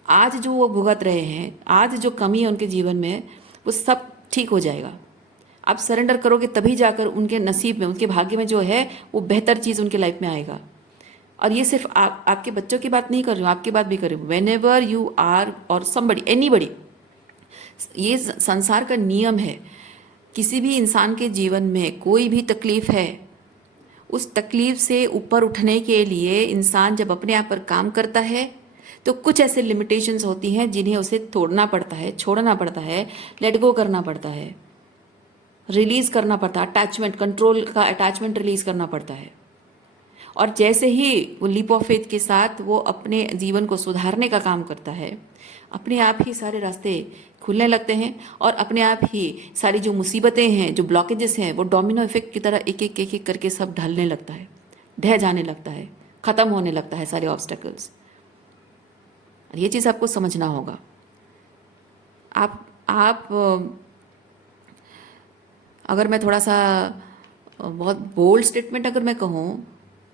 आज जो वो भुगत रहे हैं, आज जो कमी है उनके जीवन में, वो सब ठीक हो जाएगा। आप सरेंडर करोगे तभी जाकर उनके नसीब में, उनके भाग्य में जो है वो बेहतर चीज़ उनके लाइफ में आएगा। और ये सिर्फ आपके बच्चों की बात नहीं कर रही हूँ, आपकी बात भी कर रही हूँ। वेन एवर यू आर और समबडी एनीबडी, ये संसार का नियम है। किसी भी इंसान के जीवन में कोई भी तकलीफ है, उस तकलीफ से ऊपर उठने के लिए इंसान जब अपने आप पर काम करता है तो कुछ ऐसे लिमिटेशंस होती हैं जिन्हें उसे तोड़ना पड़ता है, छोड़ना पड़ता है, लेट गो करना पड़ता है, रिलीज करना पड़ता है, अटैचमेंट, कंट्रोल का अटैचमेंट रिलीज करना पड़ता है। और जैसे ही वो लीप ऑफ फेथ के साथ वो अपने जीवन को सुधारने का काम करता है, अपने आप ही सारे रास्ते खुलने लगते हैं और अपने आप ही सारी जो मुसीबतें हैं, जो ब्लॉकेजेस हैं, वो डोमिनो इफेक्ट की तरह एक एक एक एक करके सब ढलने लगता है, ढह जाने लगता है, ख़त्म होने लगता है सारे ऑब्स्टेकल्स। और ये चीज़ आपको समझना होगा। आप अगर मैं थोड़ा सा बहुत बोल्ड स्टेटमेंट अगर मैं कहूँ,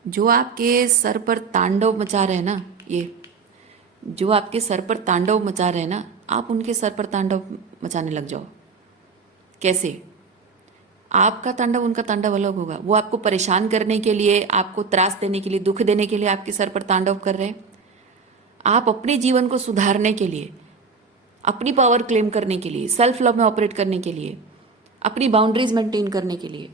जो आपके सर पर तांडव मचा रहे हैं ना, ये जो आपके सर पर तांडव मचा रहे हैं ना, आप उनके सर पर तांडव मचाने लग जाओ। कैसे? आपका तांडव उनका तांडव अलग होगा। वो आपको परेशान करने के लिए, आपको त्रास देने के लिए, दुख देने के लिए आपके सर पर तांडव कर रहे हैं। आप अपने जीवन को सुधारने के लिए, अपनी पावर क्लेम करने के लिए, सेल्फ लव में ऑपरेट करने के लिए, अपनी बाउंड्रीज मेंटेन करने के लिए,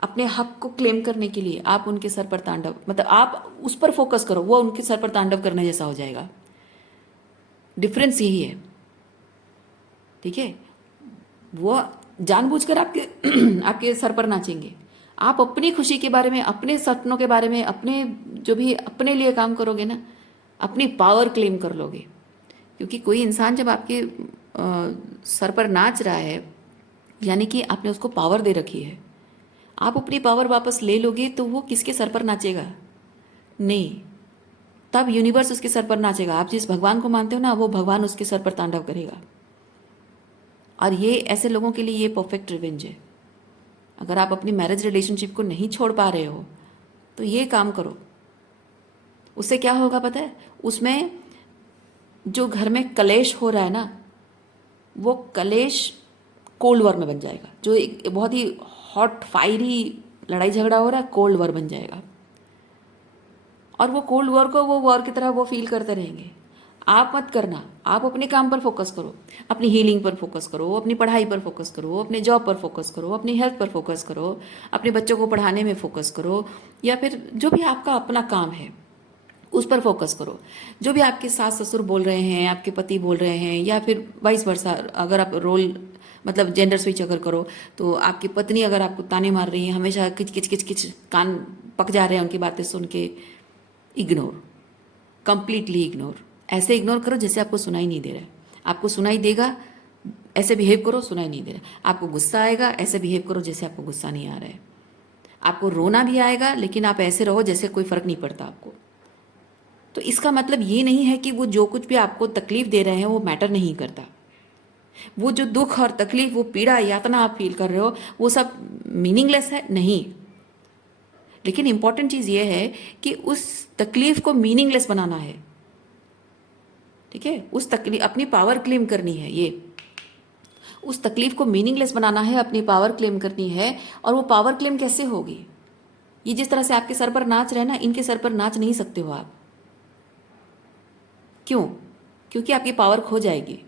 अपने हक को क्लेम करने के लिए आप उनके सर पर तांडव, मतलब आप उस पर फोकस करो, वो उनके सर पर तांडव करने जैसा हो जाएगा। डिफरेंस यही है, ठीक है? वो जानबूझकर आपके आपके सर पर नाचेंगे। आप अपनी खुशी के बारे में, अपने सपनों के बारे में, अपने जो भी अपने लिए काम करोगे ना, अपनी पावर क्लेम कर लोगे। क्योंकि कोई इंसान जब आपके सर पर नाच रहा है, यानी कि आपने उसको पावर दे रखी है। आप अपनी पावर वापस ले लोगे तो वो किसके सर पर नाचेगा? नहीं, तब यूनिवर्स उसके सर पर नाचेगा। आप जिस भगवान को मानते हो ना, वो भगवान उसके सर पर तांडव करेगा। और ये ऐसे लोगों के लिए ये परफेक्ट रिवेंज है। अगर आप अपनी मैरिज रिलेशनशिप को नहीं छोड़ पा रहे हो तो ये काम करो। उससे क्या होगा पता है? उसमें जो घर में कलेश हो रहा है ना, वो कलेश कोल्ड वॉर में बन जाएगा। जो एक बहुत ही हॉट फायरी लड़ाई झगड़ा हो रहा है, कोल्ड वॉर बन जाएगा। और वो कोल्ड वॉर को वो वॉर की तरह वो फील करते रहेंगे। आप मत करना, आप अपने काम पर फोकस करो, अपनी हीलिंग पर फोकस करो, अपनी पढ़ाई पर फोकस करो, अपने जॉब पर फोकस करो, अपनी हेल्थ पर फोकस करो, अपने बच्चों को पढ़ाने में फोकस करो, या फिर जो भी आपका अपना काम है उस पर फोकस करो। जो भी आपके सास ससुर बोल रहे हैं, आपके पति बोल रहे हैं, या फिर वाइस वर्सा, अगर आप रोल मतलब जेंडर स्विच अगर करो तो आपकी पत्नी अगर आपको ताने मार रही है, हमेशा किच किच किच किच, कान पक जा रहे हैं उनकी बातें सुन के, इग्नोर, कंप्लीटली इग्नोर। ऐसे इग्नोर करो जैसे आपको सुनाई नहीं दे रहा है। आपको सुनाई देगा, ऐसे बिहेव करो, सुनाई नहीं दे रहा। आपको गुस्सा आएगा, ऐसे बिहेव करो जैसे आपको गुस्सा नहीं आ रहा है। आपको रोना भी आएगा, लेकिन आप ऐसे रहो जैसे कोई फर्क नहीं पड़ता आपको। तो इसका मतलब ये नहीं है कि वो जो कुछ भी आपको तकलीफ दे रहे हैं वो मैटर नहीं करता। वो जो दुख और तकलीफ, वो पीड़ा, यातना आप फील कर रहे हो, वो सब मीनिंगलेस है? नहीं। लेकिन इंपॉर्टेंट चीज़ ये है कि उस तकलीफ को मीनिंगलेस बनाना है, ठीक है? उस तकलीफ, अपनी पावर क्लेम करनी है, ये उस तकलीफ को मीनिंगलेस बनाना है, अपनी पावर क्लेम करनी है। और वो पावर क्लेम कैसे होगी? ये जिस तरह से आपके सर पर नाच रहे हैं ना, इनके सर पर नाच नहीं सकते हो आप। क्यों? क्योंकि आपकी पावर खो जाएगी।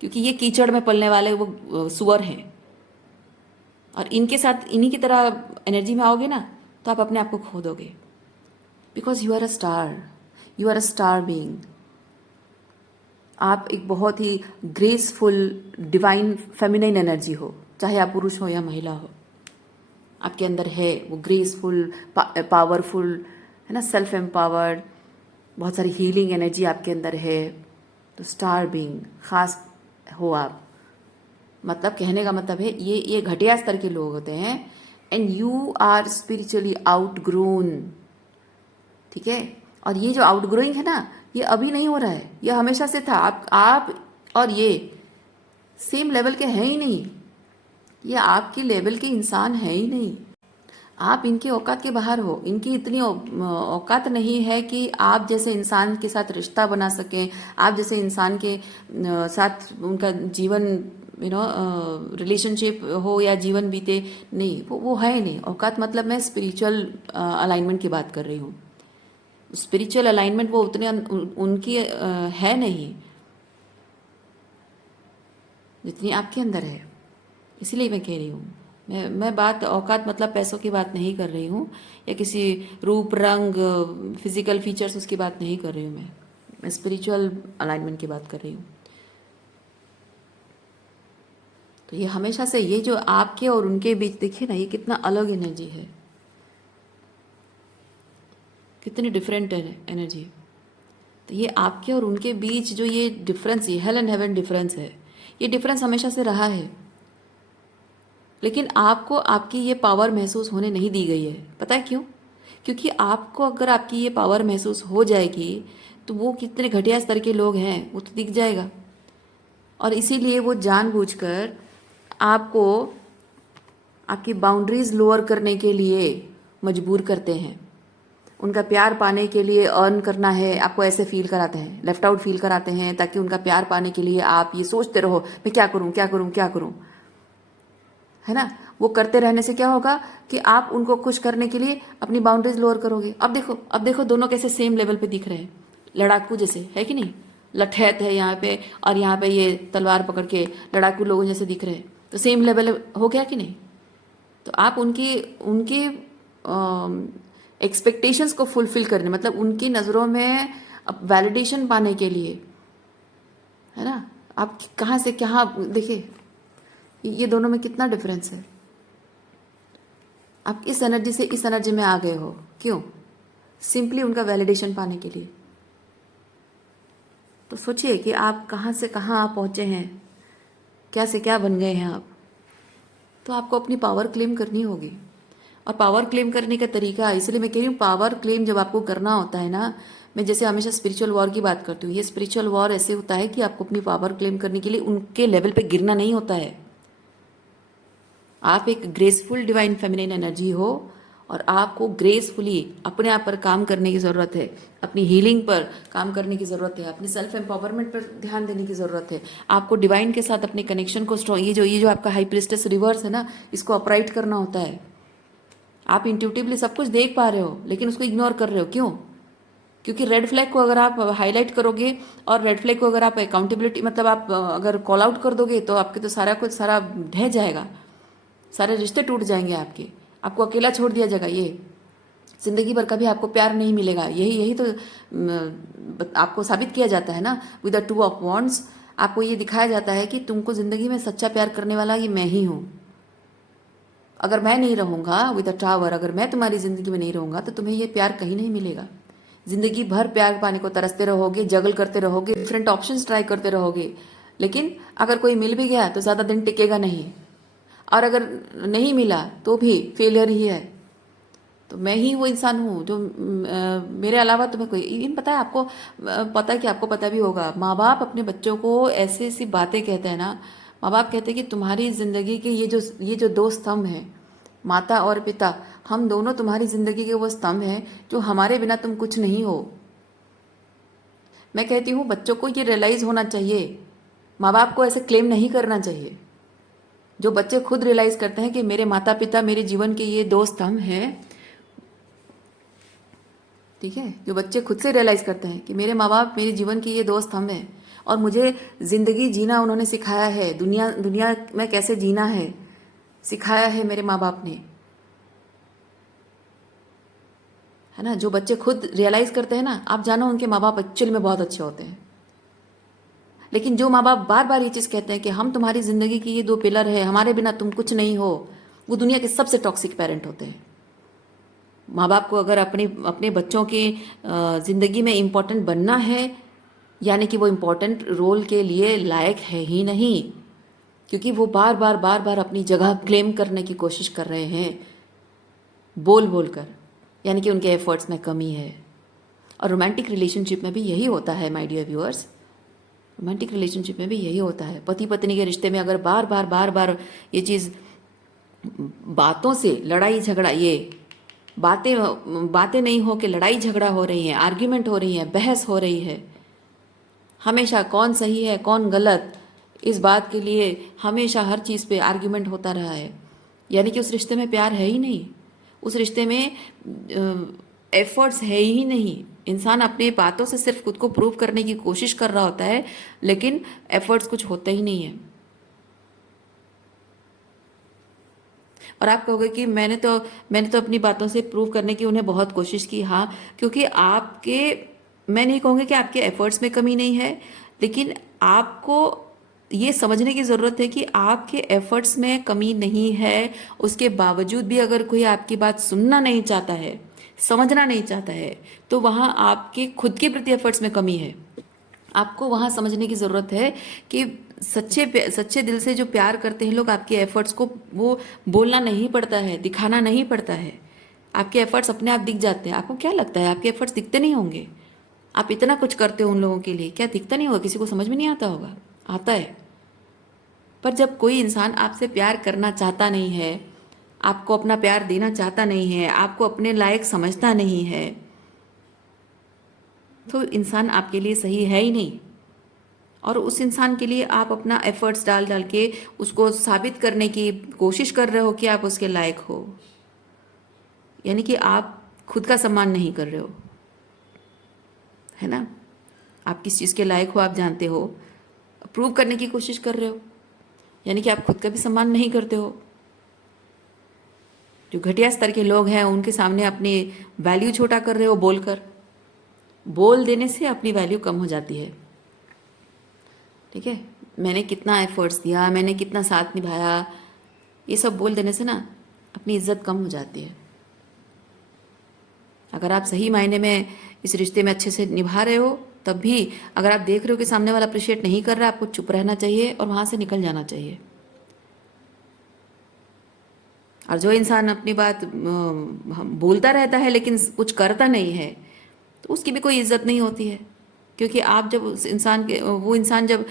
क्योंकि ये कीचड़ में पलने वाले वो सुअर हैं, और इनके साथ इन्हीं की तरह एनर्जी में आओगे ना तो आप अपने आप को खो दोगे। Because you are a star, you are a star being. आप एक बहुत ही ग्रेसफुल डिवाइन फेमिनाइन एनर्जी हो, चाहे आप पुरुष हो या महिला हो। आपके अंदर है वो ग्रेसफुल, पावरफुल, है ना, सेल्फ एम्पावर्ड, बहुत सारी हीलिंग एनर्जी आपके अंदर है। तो स्टार बीइंग खास हो आप। मतलब कहने का मतलब है ये घटिया स्तर के लोग होते हैं, and you are spiritually outgrown, ठीक है? और ये जो आउटग्रोइंग है ना, ये अभी नहीं हो रहा है, ये हमेशा से था। आप और ये सेम लेवल के हैं ही नहीं, ये आपके लेवल के इंसान हैं ही नहीं। आप इनकी औकात के बाहर हो, इनकी इतनी औकात नहीं है कि आप जैसे इंसान के साथ रिश्ता बना सकें, आप जैसे इंसान के साथ उनका जीवन रिलेशनशिप हो या जीवन बीते। नहीं, वो है नहीं औकात। मतलब मैं स्पिरिचुअल अलाइनमेंट की बात कर रही हूँ। स्पिरिचुअल अलाइनमेंट वो उतने उनकी है नहीं जितनी आपके अंदर है। इसलिए मैं कह रही हूँ, मैं बात औकात मतलब पैसों की बात नहीं कर रही हूँ, या किसी रूप रंग फिजिकल फीचर्स उसकी बात नहीं कर रही हूँ। मैं स्पिरिचुअल अलाइनमेंट की बात कर रही हूँ। तो ये हमेशा से ये जो आपके और उनके बीच देखिए ना, ये कितना अलग एनर्जी है, कितनी डिफरेंट एनर्जी। तो ये आपके और उनके बीच जो ये डिफरेंस, ये हेल एंड हेवन डिफरेंस है, ये डिफरेंस हमेशा से रहा है। लेकिन आपको आपकी ये पावर महसूस होने नहीं दी गई है। पता है क्यों? क्योंकि आपको अगर आपकी ये पावर महसूस हो जाएगी तो वो कितने घटिया स्तर के लोग हैं वो तो दिख जाएगा। और इसीलिए वो जानबूझकर आपको आपकी बाउंड्रीज लोअर करने के लिए मजबूर करते हैं। उनका प्यार पाने के लिए अर्न करना है, आपको ऐसे फील कराते हैं, लेफ्ट आउट फील कराते हैं, ताकि उनका प्यार पाने के लिए आप ये सोचते रहो मैं क्या करूं क्या करूं क्या करूं, है ना। वो करते रहने से क्या होगा कि आप उनको खुश करने के लिए अपनी बाउंड्रीज लोअर करोगे। अब देखो दोनों कैसे सेम लेवल पे दिख रहे हैं, लड़ाकू जैसे, है कि नहीं। लठैत है यहाँ पे और यहाँ पे ये तलवार पकड़ के लड़ाकू लोगों जैसे दिख रहे हैं, तो सेम लेवल हो गया कि नहीं। तो आप उनकी उनकी एक्सपेक्टेशंस को फुलफिल करने, मतलब उनकी नज़रों में वैलिडेशन पाने के लिए, है ना। आप कहाँ से कहाँ देखिए, ये दोनों में कितना डिफरेंस है। आप इस एनर्जी से इस एनर्जी में आ गए हो, क्यों? सिंपली उनका वैलिडेशन पाने के लिए। तो सोचिए कि आप कहाँ से कहाँ आप पहुँचे हैं, क्या से क्या बन गए हैं आप। तो आपको अपनी पावर क्लेम करनी होगी। और पावर क्लेम करने का तरीका, इसलिए मैं कह रही हूँ पावर क्लेम जब आपको करना होता है ना, मैं जैसे हमेशा स्पिरिचुअल वॉर की बात करती हूँ, ये स्पिरिचुअल वॉर ऐसे होता है कि आपको अपनी पावर क्लेम करने के लिए उनके लेवल पे गिरना नहीं होता है। आप एक ग्रेसफुल डिवाइन फेमिनिन एनर्जी हो और आपको ग्रेसफुली अपने आप पर काम करने की ज़रूरत है, अपनी हीलिंग पर काम करने की ज़रूरत है, अपनी सेल्फ एम्पावरमेंट पर ध्यान देने की ज़रूरत है। आपको डिवाइन के साथ अपने कनेक्शन को स्ट्रॉन्ग, ये जो आपका हाई प्रिस्टेस रिवर्स है ना, इसको अपराइट करना होता है। आप इंट्यूटिवली सब कुछ देख पा रहे हो लेकिन उसको इग्नोर कर रहे हो, क्यों? क्योंकि रेड फ्लैग को अगर आप हाईलाइट करोगे और रेड फ्लैग को अगर आप अकाउंटेबिलिटी, मतलब आप अगर कॉल आउट कर दोगे तो आपके तो सारा कुछ सारा ढह जाएगा, सारे रिश्ते टूट जाएंगे आपके, आपको अकेला छोड़ दिया जाएगा। ये जिंदगी भर कभी आपको प्यार नहीं मिलेगा। यही यही तो आपको साबित किया जाता है ना, विद द 2 ऑफ वॉन्ड्स। आपको ये दिखाया जाता है कि तुमको जिंदगी में सच्चा प्यार करने वाला ये मैं ही हूँ। अगर मैं नहीं रहूँगा विद अ टावर, अगर मैं तुम्हारी ज़िंदगी में नहीं रहूँगा तो तुम्हें ये प्यार कहीं नहीं मिलेगा। ज़िंदगी भर प्यार पाने को तरसते रहोगे, जगल करते रहोगे, डिफरेंट ऑप्शंस ट्राई करते रहोगे, लेकिन अगर कोई मिल भी गया तो ज़्यादा दिन टिकेगा नहीं, और अगर नहीं मिला तो भी फेलियर ही है। तो मैं ही वो इंसान हूँ जो मेरे अलावा तुम्हें कोई, इवन पता है आपको, पता है कि आपको पता भी होगा, माँ बाप अपने बच्चों को ऐसी ऐसी बातें कहते हैं ना। माँ बाप कहते हैं कि तुम्हारी ज़िंदगी के ये जो 2 स्तंभ हैं, माता और पिता, हम दोनों तुम्हारी ज़िंदगी के वो स्तंभ हैं जो हमारे बिना तुम कुछ नहीं हो। मैं कहती हूँ बच्चों को ये रियलाइज़ होना चाहिए, माँ बाप को ऐसे क्लेम नहीं करना चाहिए। जो बच्चे खुद रियलाइज़ करते हैं कि मेरे माता पिता मेरे जीवन के ये 2 स्तंभ हैं, ठीक है, जो बच्चे खुद से रियलाइज़ करते हैं कि मेरे माँ बाप मेरे जीवन के ये 2 स्तंभ हैं और मुझे ज़िंदगी जीना उन्होंने सिखाया है, दुनिया में कैसे जीना है सिखाया है मेरे माँ बाप ने, है ना। जो बच्चे खुद रियलाइज़ करते हैं ना, आप जानो उनके माँ बाप एक्चुअली में बहुत अच्छे होते हैं। लेकिन जो माँ बाप बार बार ये चीज़ कहते हैं कि हम तुम्हारी ज़िंदगी की ये 2 पिलर है, हमारे बिना तुम कुछ नहीं हो, वो दुनिया के सबसे टॉक्सिक पेरेंट होते हैं। माँ बाप को अगर अपने बच्चों की ज़िंदगी में इम्पोर्टेंट बनना है, यानी कि वो इम्पोर्टेंट रोल के लिए लायक है ही नहीं, क्योंकि वो बार बार अपनी जगह क्लेम करने की कोशिश कर रहे हैं बोल बोल कर, यानी कि उनके एफर्ट्स में कमी है। और रोमांटिक रिलेशनशिप में भी यही होता है my dear viewers, romantic relationship में भी यही होता है। पति पत्नी के रिश्ते में अगर बार बार ये चीज़ बातों से लड़ाई झगड़ा, ये बातें बातें नहीं हो के लड़ाई झगड़ा हो रही है, आर्ग्यूमेंट हो रही है, बहस हो रही है, हमेशा कौन सही है कौन गलत, इस बात के लिए हमेशा हर चीज़ पे आर्ग्यूमेंट होता रहा है, यानी कि उस रिश्ते में प्यार है ही नहीं, उस रिश्ते में एफर्ट्स है ही नहीं। इंसान अपने बातों से सिर्फ खुद को प्रूव करने की कोशिश कर रहा होता है, लेकिन एफर्ट्स कुछ होता ही नहीं है। और आप कहोगे कि मैंने तो अपनी बातों से प्रूव करने की उन्हें बहुत कोशिश की। हाँ, क्योंकि आपके, मैं नहीं कहूँगी कि आपके एफर्ट्स में कमी नहीं है, लेकिन आपको ये समझने की ज़रूरत है कि आपके एफर्ट्स में कमी नहीं है। उसके बावजूद भी अगर कोई आपकी बात सुनना नहीं चाहता है, समझना नहीं चाहता है, तो वहाँ आपके खुद के प्रति एफर्ट्स में कमी है। आपको वहाँ समझने की ज़रूरत है कि सच्चे दिल से जो प्यार करते हैं लोग, आपके एफर्ट्स को वो बोलना नहीं पड़ता है, दिखाना नहीं पड़ता है, आपके एफर्ट्स अपने आप दिख जाते हैं। आपको क्या लगता है आपके एफर्ट्स दिखते नहीं होंगे? आप इतना कुछ करते हो उन लोगों के लिए, क्या दिखता नहीं होगा? किसी को समझ में नहीं आता होगा? आता है। पर जब कोई इंसान आपसे प्यार करना चाहता नहीं है, आपको अपना प्यार देना चाहता नहीं है, आपको अपने लायक समझता नहीं है, तो इंसान आपके लिए सही है ही नहीं। और उस इंसान के लिए आप अपना एफर्ट्स डाल डाल के उसको साबित करने की कोशिश कर रहे हो कि आप उसके लायक हो, यानी कि आप खुद का सम्मान नहीं कर रहे हो, है ना? आप किस चीज़ के लायक हो आप जानते हो, प्रूव करने की कोशिश कर रहे हो, यानी कि आप खुद का भी सम्मान नहीं करते हो। जो घटिया स्तर के लोग हैं उनके सामने अपनी वैल्यू छोटा कर रहे हो बोलकर। बोल देने से अपनी वैल्यू कम हो जाती है। ठीक है, मैंने कितना एफर्ट्स दिया, मैंने कितना साथ निभाया, ये सब बोल देने से ना अपनी इज्जत कम हो जाती है। अगर आप सही मायने में इस रिश्ते में अच्छे से निभा रहे हो, तब भी अगर आप देख रहे हो कि सामने वाला अप्रिशिएट नहीं कर रहा, आपको चुप रहना चाहिए और वहाँ से निकल जाना चाहिए। और जो इंसान अपनी बात बोलता रहता है लेकिन कुछ करता नहीं है, तो उसकी भी कोई इज्जत नहीं होती है। क्योंकि आप जब उस इंसान के, वो इंसान जब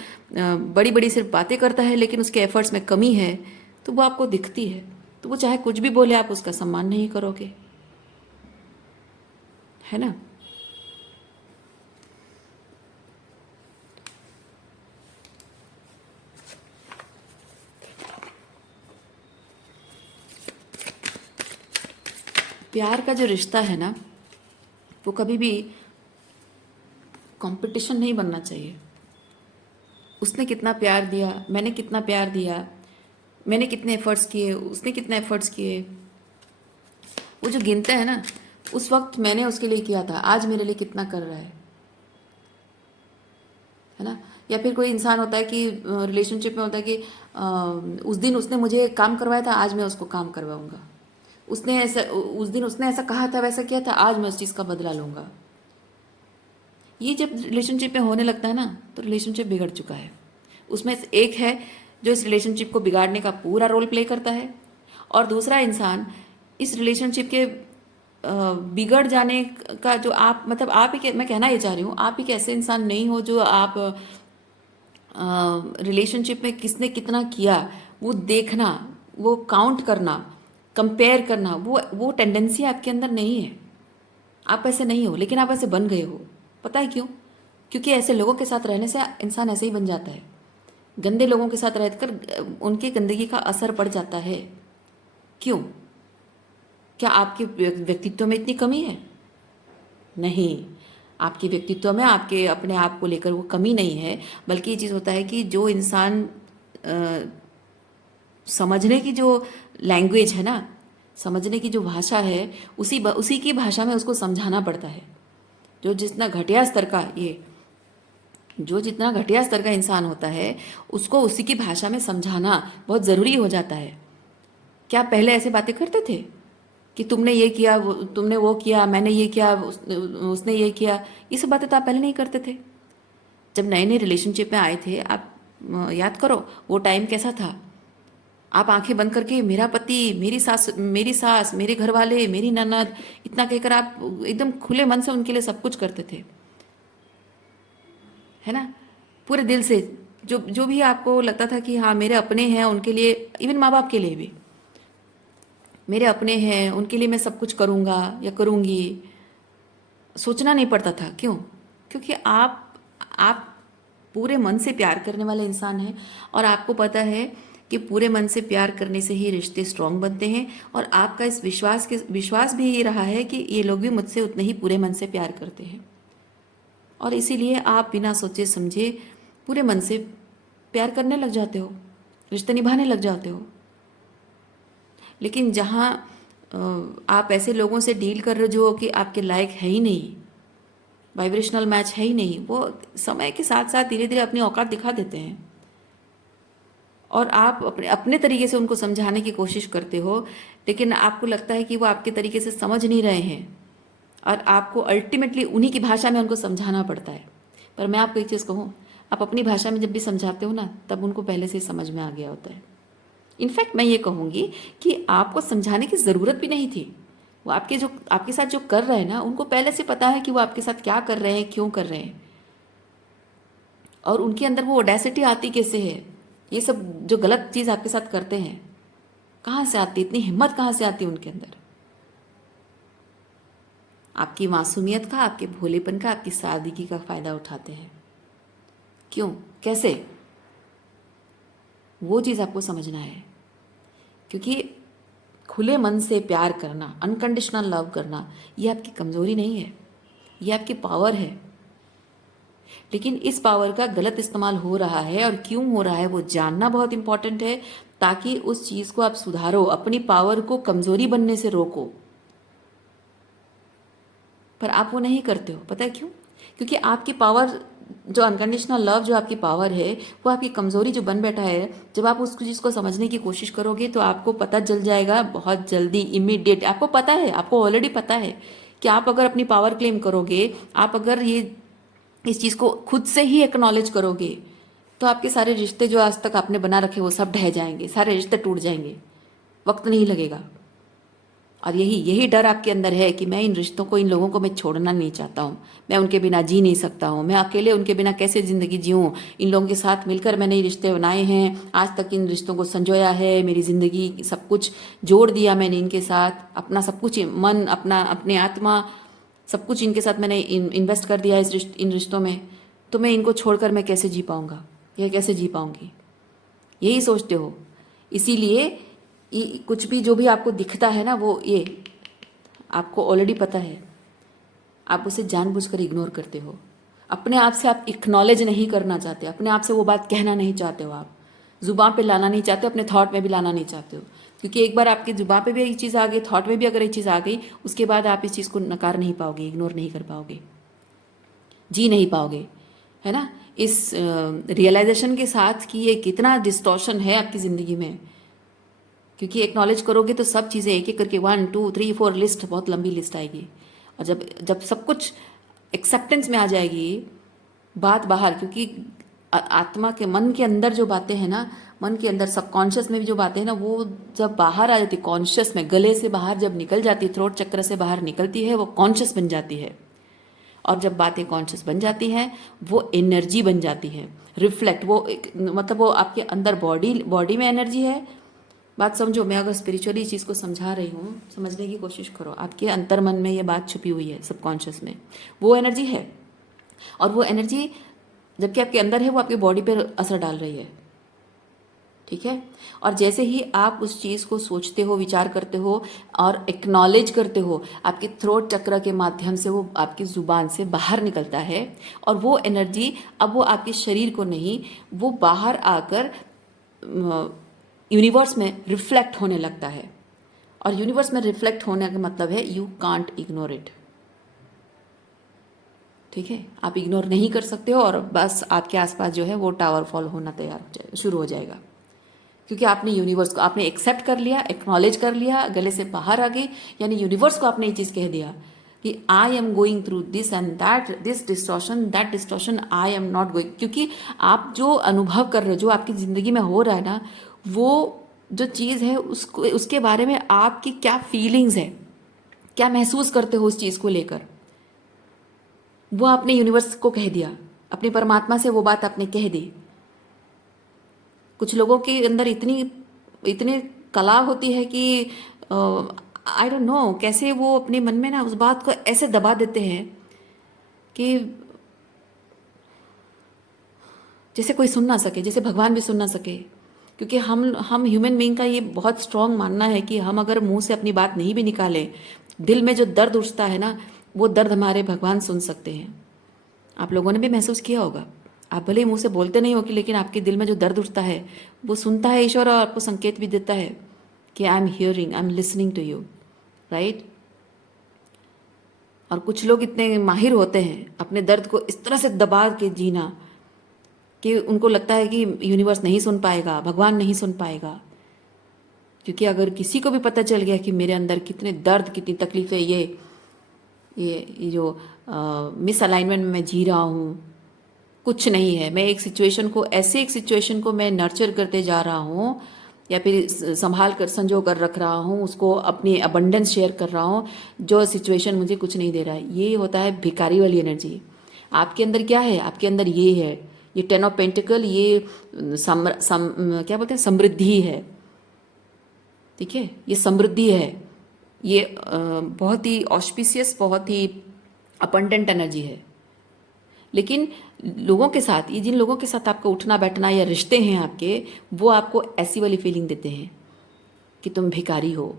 बड़ी बड़ी सिर्फ बातें करता है लेकिन उसके एफर्ट्स में कमी है, तो वो आपको दिखती है, तो वो चाहे कुछ भी बोले आप उसका सम्मान नहीं करोगे, है ना? प्यार का जो रिश्ता है ना, वो कभी भी कंपटीशन नहीं बनना चाहिए। उसने कितना प्यार दिया, मैंने कितना प्यार दिया, मैंने कितने एफर्ट्स किए, उसने कितने एफर्ट्स किए, वो जो गिनते हैं ना, उस वक्त मैंने उसके लिए किया था, आज मेरे लिए कितना कर रहा है ना? या फिर कोई इंसान होता है कि रिलेशनशिप में होता है कि उस दिन उसने मुझे काम करवाया था, आज मैं उसको काम करवाऊंगा। उस दिन उसने ऐसा कहा था, वैसा किया था, आज मैं उस चीज़ का बदला लूंगा। ये जब रिलेशनशिप में होने लगता है ना, तो रिलेशनशिप बिगड़ चुका है। उसमें से एक है जो इस रिलेशनशिप को बिगाड़ने का पूरा रोल प्ले करता है, और दूसरा इंसान इस रिलेशनशिप के बिगड़ जाने का जो आप, मतलब आप ही मैं कहना ये चाह रही हूँ, आप एक ऐसे इंसान नहीं हो जो आप रिलेशनशिप में किसने कितना किया वो देखना, वो काउंट करना, कंपेयर करना, वो टेंडेंसी आपके अंदर नहीं है। आप ऐसे नहीं हो, लेकिन आप ऐसे बन गए हो। पता है क्यों? क्योंकि ऐसे लोगों के साथ रहने से इंसान ऐसे ही बन जाता है। गंदे लोगों के साथ रहकर उनकी गंदगी का असर पड़ जाता है। क्यों? क्या आपके व्यक्तित्व में इतनी कमी है? नहीं, आपके व्यक्तित्व में, आपके अपने आप को लेकर वो कमी नहीं है, बल्कि ये चीज़ होता है कि जो इंसान समझने की जो लैंग्वेज है ना, समझने की जो भाषा है, उसी की भाषा में उसको समझाना पड़ता है। जो जितना घटिया स्तर का इंसान होता है, उसको उसी की भाषा में समझाना बहुत ज़रूरी हो जाता है। क्या पहले ऐसे बातें करते थे कि तुमने ये किया, तुमने वो किया, मैंने ये किया, उसने ये किया? ये सब बातें तो आप पहले नहीं करते थे। जब नए नए रिलेशनशिप में आए थे, आप याद करो वो टाइम कैसा था। आप आंखें बंद करके मेरा पति, मेरी सास, मेरे घर वाले, मेरी ननद, इतना कहकर आप एकदम खुले मन से उनके लिए सब कुछ करते थे, है ना? पूरे दिल से, जो जो भी आपको लगता था कि हाँ मेरे अपने हैं, उनके लिए, इवन माँ बाप के लिए भी, मेरे अपने हैं, उनके लिए मैं सब कुछ करूँगा या करूँगी, सोचना नहीं पड़ता था। क्यों? क्योंकि आप पूरे मन से प्यार करने वाले इंसान हैं और आपको पता है कि पूरे मन से प्यार करने से ही रिश्ते स्ट्रांग बनते हैं। और आपका इस विश्वास भी ये रहा है कि ये लोग भी मुझसे उतने ही पूरे मन से प्यार करते हैं, और इसीलिए आप बिना सोचे समझे पूरे मन से प्यार करने लग जाते हो, रिश्ते निभाने लग जाते हो। लेकिन जहाँ आप ऐसे लोगों से डील कर रहे हो जो कि आपके लायक है ही नहीं, वाइब्रेशनल मैच है ही नहीं, वो समय के साथ साथ धीरे धीरे अपनी औकात दिखा देते हैं और आप अपने अपने तरीके से उनको समझाने की कोशिश करते हो, लेकिन आपको लगता है कि वो आपके तरीके से समझ नहीं रहे हैं और आपको अल्टीमेटली उन्हीं की भाषा में उनको समझाना पड़ता है। पर मैं आपको एक चीज़ कहूँ, आप अपनी भाषा में जब भी समझाते हो ना, तब उनको पहले से समझ में आ गया होता है। इनफैक्ट मैं ये कहूँगी कि आपको समझाने की ज़रूरत भी नहीं थी। वो आपके साथ जो कर रहे हैं ना, उनको पहले से पता है कि वो आपके साथ क्या कर रहे हैं, क्यों कर रहे हैं, और उनके अंदर वो ऑडेसिटी आती कैसे है। ये सब जो गलत चीज़ आपके साथ करते हैं, कहाँ से आती, इतनी हिम्मत कहाँ से आती है उनके अंदर। आपकी मासूमियत का, आपके भोलेपन का, आपकी सादगी का फ़ायदा उठाते हैं। क्यों, कैसे, वो चीज़ आपको समझना है। क्योंकि खुले मन से प्यार करना, अनकंडीशनल लव करना, ये आपकी कमज़ोरी नहीं है, ये आपकी पावर है। लेकिन इस पावर का गलत इस्तेमाल हो रहा है, और क्यों हो रहा है वो जानना बहुत इंपॉर्टेंट है, ताकि उस चीज़ को आप सुधारो, अपनी पावर को कमज़ोरी बनने से रोको। पर आप वो नहीं करते हो, पता है क्यों? क्योंकि आपकी पावर, जो अनकंडीशनल लव जो आपकी पावर है, वो आपकी कमज़ोरी जो बन बैठा है, जब आप उस चीज़ को समझने की कोशिश करोगे तो आपको पता चल जाएगा बहुत जल्दी, इमीडिएट। आपको पता है, आपको ऑलरेडी पता है कि आप अगर अपनी पावर क्लेम करोगे, आप अगर ये इस चीज़ को खुद से ही एक्नॉलेज करोगे, तो आपके सारे रिश्ते जो आज तक आपने बना रखे वो सब ढह जाएंगे, सारे रिश्ते टूट जाएंगे, वक्त नहीं लगेगा। और यही डर आपके अंदर है कि मैं इन रिश्तों को, इन लोगों को मैं छोड़ना नहीं चाहता हूँ, मैं उनके बिना जी नहीं सकता हूँ, मैं अकेले उनके बिना कैसे ज़िंदगी जीऊँ, इन लोगों के साथ मिलकर मैंने ये रिश्ते बनाए हैं, आज तक इन रिश्तों को संजोया है, मेरी ज़िंदगी सब कुछ जोड़ दिया मैंने इनके साथ, अपना सब कुछ, मन, अपने आत्मा, सब कुछ इनके साथ मैंने इन्वेस्ट कर दिया है इन रिश्तों में, तो मैं इनको छोड़कर मैं कैसे जी पाऊँगा, यह कैसे जी पाऊँगी, यही सोचते हो। इसीलिए कुछ भी जो भी आपको दिखता है ना, वो ये आपको ऑलरेडी पता है, आप उसे जानबूझकर इग्नोर करते हो। अपने आप से आप एक्नॉलेज नहीं करना चाहते, अपने आप से वो बात कहना नहीं चाहते हो, आप जुबान पे लाना नहीं चाहते, अपने थॉट में भी लाना नहीं चाहते हो। क्योंकि एक बार आपकी जुबान पे भी एक चीज़ आ गई, थॉट में भी अगर एक चीज़ आ गई, उसके बाद आप इस चीज़ को नकार नहीं पाओगे, इग्नोर नहीं कर पाओगे, जी नहीं पाओगे, है ना। इस रियलाइजेशन के साथ कि ये कितना डिस्टॉर्शन है आपकी ज़िंदगी में, क्योंकि एक्नॉलेज करोगे तो सब चीज़ें एक एक करके 1 2 3 4 लिस्ट, बहुत लंबी लिस्ट आएगी। और जब जब सब कुछ एक्सेप्टेंस में आ जाएगी, बात बाहर, क्योंकि आत्मा के, मन के अंदर जो बातें हैं ना, मन के अंदर सबकॉन्शियस में भी जो बातें हैं ना, वो जब बाहर आ जाती, कॉन्शियस में, गले से बाहर जब निकल जाती है, थ्रोट चक्र से बाहर निकलती है, वो कॉन्शियस बन जाती है। और जब बातें कॉन्शियस बन जाती हैं, वो एनर्जी बन जाती है, रिफ्लेक्ट, वो मतलब वो आपके अंदर बॉडी में एनर्जी है। बात समझो, मैं अगर स्पिरिचुअली इस चीज़ को समझा रही हूँ, समझने की कोशिश करो, आपके अंतर मन में ये बात छुपी हुई है, सबकॉन्शियस में वो एनर्जी है, और वो एनर्जी जबकि आपके अंदर है, वो आपकी बॉडी पर असर डाल रही है, ठीक है। और जैसे ही आप उस चीज़ को सोचते हो, विचार करते हो और एक्नॉलेज करते हो, आपके थ्रोट चक्र के माध्यम से वो आपकी ज़ुबान से बाहर निकलता है, और वो एनर्जी अब वो आपके शरीर को नहीं, वो बाहर आकर यूनिवर्स में रिफ्लेक्ट होने लगता है। और यूनिवर्स में रिफ्लेक्ट होने का मतलब है यू कांट इग्नोर इट, ठीक है। आप इग्नोर नहीं कर सकते हो, और बस आपके आसपास जो है वो टावर फॉल होना तैयार हो जाएगा, शुरू हो जाएगा, क्योंकि आपने यूनिवर्स को आपने एक्सेप्ट कर लिया, एक्नॉलेज कर लिया, गले से बाहर आ गई। यानी यूनिवर्स को आपने ये चीज़ कह दिया कि I am going through this and that, this distortion, that distortion, I am not going. क्योंकि आप जो अनुभव कर रहे हो, जो आपकी ज़िंदगी में हो रहा है ना, वो जो चीज़ है उसको, उसके बारे में आपकी क्या फीलिंग्स है, क्या महसूस करते हो उस चीज़ को लेकर, वो आपने यूनिवर्स को कह दिया, अपने परमात्मा से वो बात आपने कह दी। कुछ लोगों के अंदर इतनी कला होती है कि आई डोंट नो कैसे वो अपने मन में ना उस बात को ऐसे दबा देते हैं कि जैसे कोई सुन ना सके, जैसे भगवान भी सुन ना सके। क्योंकि हम ह्यूमन बीइंग का ये बहुत स्ट्रांग मानना है कि हम अगर मुंह से अपनी बात नहीं भी निकालें, दिल में जो दर्द उठता है ना, वो दर्द हमारे भगवान सुन सकते हैं। आप लोगों ने भी महसूस किया होगा। आप भले ही मुंह से बोलते नहीं हो कि, लेकिन आपके दिल में जो दर्द उठता है वो सुनता है ईश्वर, और आपको संकेत भी देता है कि I am hearing, I am listening to you, right. और कुछ लोग इतने माहिर होते हैं अपने दर्द को इस तरह से दबा के जीना कि उनको लगता है कि यूनिवर्स नहीं सुन पाएगा, भगवान नहीं सुन पाएगा। क्योंकि अगर किसी को भी पता चल गया कि मेरे अंदर कितने दर्द, कितनी तकलीफें, ये जो मिस अलाइनमेंट में मैं जी रहा हूँ, कुछ नहीं है, मैं एक सिचुएशन को, ऐसे एक सिचुएशन को मैं नर्चर करते जा रहा हूँ, या फिर संभाल कर संजो कर रख रहा हूँ, उसको अपनी अबंडेंस शेयर कर रहा हूँ, जो सिचुएशन मुझे कुछ नहीं दे रहा है। ये होता है भिखारी वाली एनर्जी। आपके अंदर क्या है? आपके अंदर ये है, ये 10 ऑफ पेंटिकल, ये क्या बोलते हैं, समृद्धि है। ठीक है, ये समृद्धि है, ये बहुत ही ऑस्पिशियस, बहुत ही अबंडेंट एनर्जी है। लेकिन लोगों के साथ, ये जिन लोगों के साथ आपका उठना बैठना या रिश्ते हैं आपके, वो आपको ऐसी वाली फीलिंग देते हैं कि तुम भिखारी हो,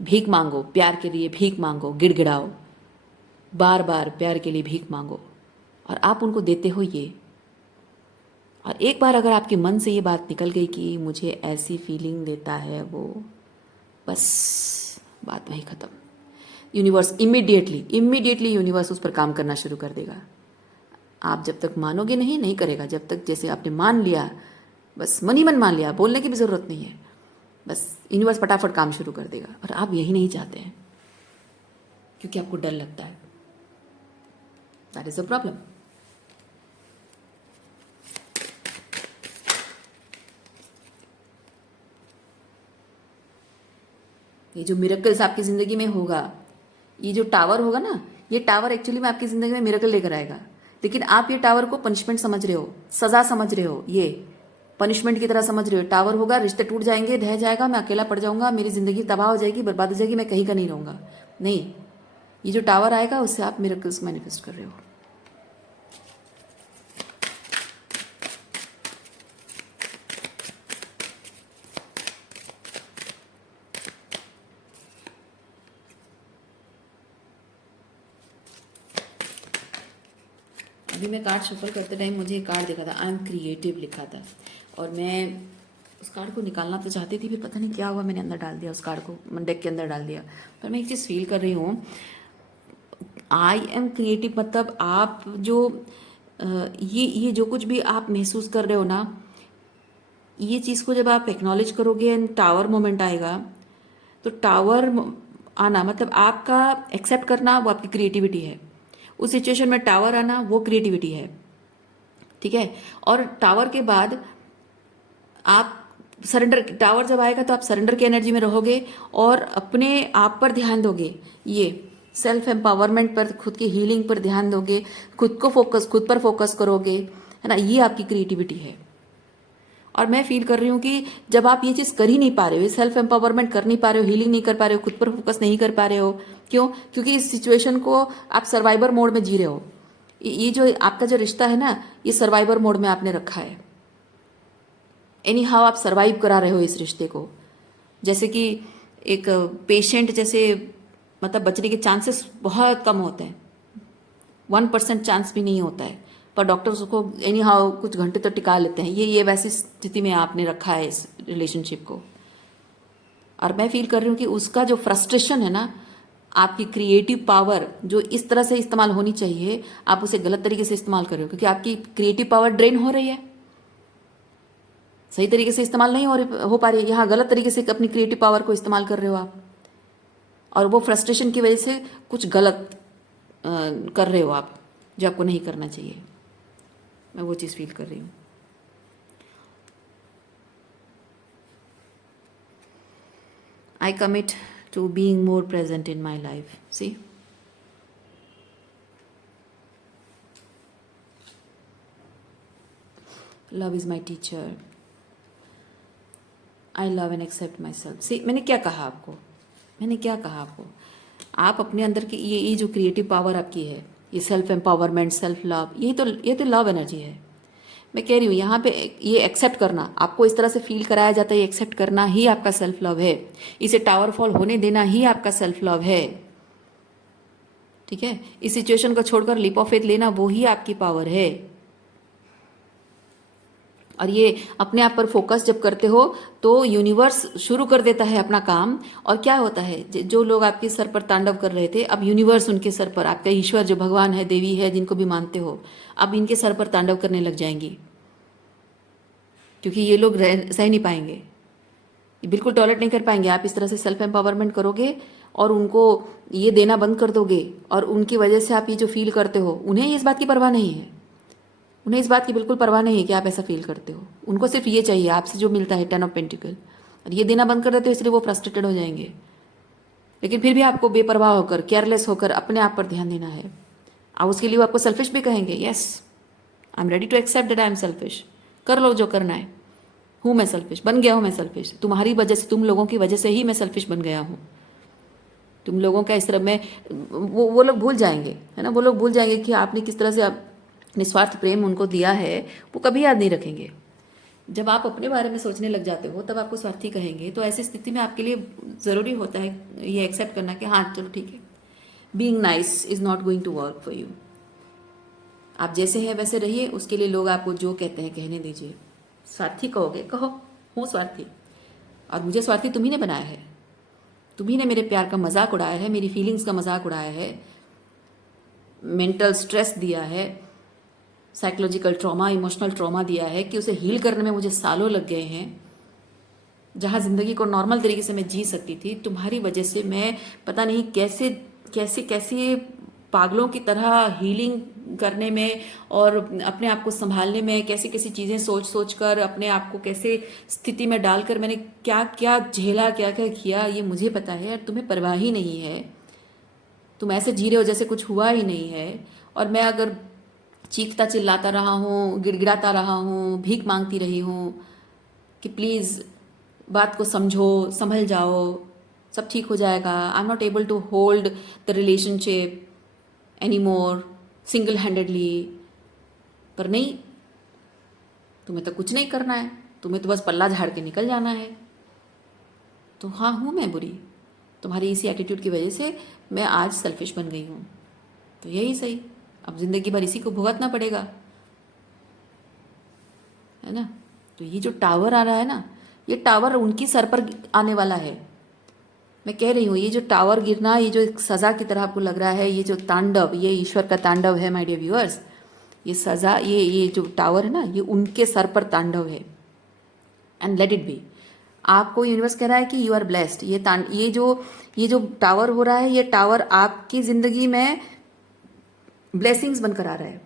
भीख मांगो, प्यार के लिए भीख मांगो, गिड़गिड़ाओ, बार बार प्यार के लिए भीख मांगो, और आप उनको देते हो ये। और एक बार अगर आपके मन से ये बात निकल गई कि मुझे ऐसी फीलिंग देता है वो, बस बात वहीं ख़त्म। यूनिवर्स इमीडिएटली यूनिवर्स उस पर काम करना शुरू कर देगा। आप जब तक मानोगे नहीं, नहीं करेगा। जब तक जैसे आपने मान लिया, बस मन ही मन मान लिया, बोलने की भी ज़रूरत नहीं है, बस यूनिवर्स फटाफट काम शुरू कर देगा। और आप यही नहीं चाहते हैं, क्योंकि आपको डर लगता है। That is the problem. ये जो मिरेकल्स आपकी ज़िंदगी में होगा, ये जो टावर होगा ना, ये टावर एक्चुअली में आपकी ज़िंदगी में मिरेकल लेकर आएगा। लेकिन आप ये टावर को पनिशमेंट समझ रहे हो, सज़ा समझ रहे हो, ये पनिशमेंट की तरह समझ रहे हो। टावर होगा, रिश्ते टूट जाएंगे, ढह जाएगा, मैं अकेला पड़ जाऊंगा, मेरी ज़िंदगी तबाह हो जाएगी, बर्बाद हो जाएगी, मैं कहीं का नहीं रहूँगा। नहीं, ये जो टावर आएगा उससे आप मिरेकल्स मैनिफेस्ट कर रहे हो। अभी मैं कार्ड शफल करते टाइम मुझे एक कार्ड दिखा था, आई एम क्रिएटिव लिखा था, और मैं उस कार्ड को निकालना तो चाहती थी, फिर पता नहीं क्या हुआ, मैंने अंदर डाल दिया, उस कार्ड को डेक के अंदर डाल दिया। पर मैं एक चीज़ फील कर रही हूँ, आई एम क्रिएटिव मतलब आप जो ये जो कुछ भी आप महसूस कर रहे हो ना, ये चीज़ को जब आप एक्नॉलेज करोगे एंड टावर मोमेंट आएगा, तो टावर आना मतलब आपका एक्सेप्ट करना, वो आपकी क्रिएटिविटी है। उस सिचुएशन में टावर आना, वो क्रिएटिविटी है। ठीक है, और टावर के बाद आप सरेंडर, टावर जब आएगा तो आप सरेंडर की एनर्जी में रहोगे और अपने आप पर ध्यान दोगे, ये सेल्फ एम्पावरमेंट पर, खुद की हीलिंग पर ध्यान दोगे, खुद को फोकस, खुद पर फोकस करोगे, है ना, ये आपकी क्रिएटिविटी है। और मैं फील कर रही हूँ कि जब आप ये चीज़ कर ही नहीं पा रहे हो, सेल्फ एम्पावरमेंट कर नहीं पा रहे हो, हीलिंग नहीं कर पा रहे हो, खुद पर फोकस नहीं कर पा रहे हो, क्यों? क्योंकि इस सिचुएशन को आप सर्वाइवर मोड में जी रहे हो। ये जो आपका जो रिश्ता है ना, ये सर्वाइवर मोड में आपने रखा है। एनी हाउ आप सर्वाइव करा रहे हो इस रिश्ते को, जैसे कि एक पेशेंट जैसे, मतलब बचने के चांसेस बहुत कम होते हैं, 1% चांस भी नहीं होता है, पर डॉक्टर्स उसको एनी हाउ कुछ घंटे तो टिका लेते हैं। ये वैसी स्थिति में आपने रखा है इस रिलेशनशिप को। और मैं फील कर रही हूँ कि उसका जो फ्रस्ट्रेशन है ना, आपकी क्रिएटिव पावर जो इस तरह से इस्तेमाल होनी चाहिए, आप उसे गलत तरीके से इस्तेमाल कर रहे हो, क्योंकि आपकी क्रिएटिव पावर ड्रेन हो रही है, सही तरीके से इस्तेमाल नहीं हो पा रही है। यहाँ गलत तरीके से अपनी क्रिएटिव पावर को इस्तेमाल कर रहे हो आप, और वो फ्रस्ट्रेशन की वजह से कुछ गलत कर रहे हो आप, जो आपको नहीं करना चाहिए। मैं वो चीज़ फील कर रही हूँ। I commit to being more present in my life. See? Love is my teacher. I love and accept myself. See, मैंने क्या कहा आपको? मैंने क्या कहा आपको? आप अपने अंदर की ये जो क्रिएटिव पावर आपकी है, ये सेल्फ एम्पावरमेंट, सेल्फ लव, ये तो लव एनर्जी है। मैं कह रही हूँ यहाँ पे ये एक्सेप्ट करना, आपको इस तरह से फील कराया जाता है, ये एक्सेप्ट करना ही आपका सेल्फ लव है। इसे टावर फॉल होने देना ही आपका सेल्फ लव है। ठीक है, इस सिचुएशन को छोड़कर लीप ऑफ फेथ लेना वो ही आपकी पावर है। और ये अपने आप पर फोकस जब करते हो तो यूनिवर्स शुरू कर देता है अपना काम। और क्या होता है, जो लोग आपके सर पर तांडव कर रहे थे, अब यूनिवर्स उनके सर पर, आपका ईश्वर जो भगवान है, देवी है, जिनको भी मानते हो, अब इनके सर पर तांडव करने लग जाएंगी। क्योंकि ये लोग सह नहीं पाएंगे, ये बिल्कुल टॉलरेट नहीं कर पाएंगे। आप इस तरह से सेल्फ एम्पावरमेंट करोगे और उनको ये देना बंद कर दोगे, और उनकी वजह से आप ये जो फील करते हो, उन्हें इस बात की परवाह नहीं है। उन्हें इस बात की बिल्कुल परवाह नहीं है कि आप ऐसा फील करते हो। उनको सिर्फ ये चाहिए आपसे जो मिलता है, 10 ऑफ पेंटिकल, और ये देना बंद कर देते हो, इसलिए वो फ्रस्ट्रेटेड हो जाएंगे। लेकिन फिर भी आपको बेपरवाह होकर, केयरलेस होकर अपने आप पर ध्यान देना है। और उसके लिए वो आपको सेल्फिश भी कहेंगे। Yes, I am ready to accept that I am selfish. कर लो जो करना है, हूँ मैं सेल्फिश, बन गया हूँ मैं सेल्फिश, तुम्हारी वजह से, तुम लोगों की वजह से ही मैं सेल्फिश बन गया हूँ। तुम लोगों का इस तरह में वो लोग भूल जाएंगे, है ना, वो लोग भूल जाएंगे कि आपने किस तरह से निस्वार्थ प्रेम उनको दिया है, वो कभी याद नहीं रखेंगे। जब आप अपने बारे में सोचने लग जाते हो तब आपको स्वार्थी कहेंगे। तो ऐसी स्थिति में आपके लिए ज़रूरी होता है ये एक्सेप्ट करना कि हाँ चलो ठीक है, being nice is not going to work for you. आप जैसे हैं वैसे रहिए, उसके लिए लोग आपको जो कहते हैं कहने दीजिए। स्वार्थी कहोगे, कहो हूँ स्वार्थी, और मुझे स्वार्थी तुम्ही ने बनाया है, तुम्ही ने मेरे प्यार का मजाक उड़ाया है, मेरी फीलिंग्स का मजाक उड़ाया है, मेंटल स्ट्रेस दिया है, साइकोलॉजिकल ट्रॉमा, इमोशनल ट्रॉमा दिया है कि उसे हील करने में मुझे सालों लग गए हैं। जहाँ ज़िंदगी को नॉर्मल तरीके से मैं जी सकती थी, तुम्हारी वजह से मैं पता नहीं कैसे कैसे कैसे पागलों की तरह हीलिंग करने में और अपने आप को संभालने में कैसी कैसी चीज़ें सोच सोच कर अपने आप को कैसे स्थिति में डालकर मैंने क्या क्या झेला, क्या क्या किया, ये मुझे पता है। और तुम्हें परवाह ही नहीं है, तुम ऐसे जी रहे हो जैसे कुछ हुआ ही नहीं है। और मैं अगर चीखता चिल्लाता रहा हूँ, गिड़गिड़ाता रहा हूँ, भीख मांगती रही हूँ कि प्लीज़ बात को समझो, संभल जाओ, सब ठीक हो जाएगा, I am not able to hold the relationship any more single handedly, पर नहीं, तुम्हें तो कुछ नहीं करना है, तुम्हें तो बस पल्ला झाड़ के निकल जाना है। तो हाँ, हूँ मैं बुरी, तुम्हारी इसी एटीट्यूड की वजह से मैं आज सेल्फिश बन गई हूँ। तो यही सही, अब जिंदगी भर इसी को भुगतना पड़ेगा, है ना। तो ये जो टावर आ रहा है ना, ये टावर उनकी सर पर आने वाला है। मैं कह रही हूँ, ये जो टावर गिरना, ये जो एक सज़ा की तरह आपको लग रहा है, ये जो तांडव, ये ईश्वर का तांडव है माय डियर व्यूअर्स। ये सज़ा, ये जो टावर है ना, ये उनके सर पर तांडव है। And let it be. आपको यूनिवर्स कह रहा है कि यू आर ब्लेस्ड। ये जो टावर हो रहा है, ये टावर आपकी ज़िंदगी में ब्लेसिंग्स बनकर आ रहा है।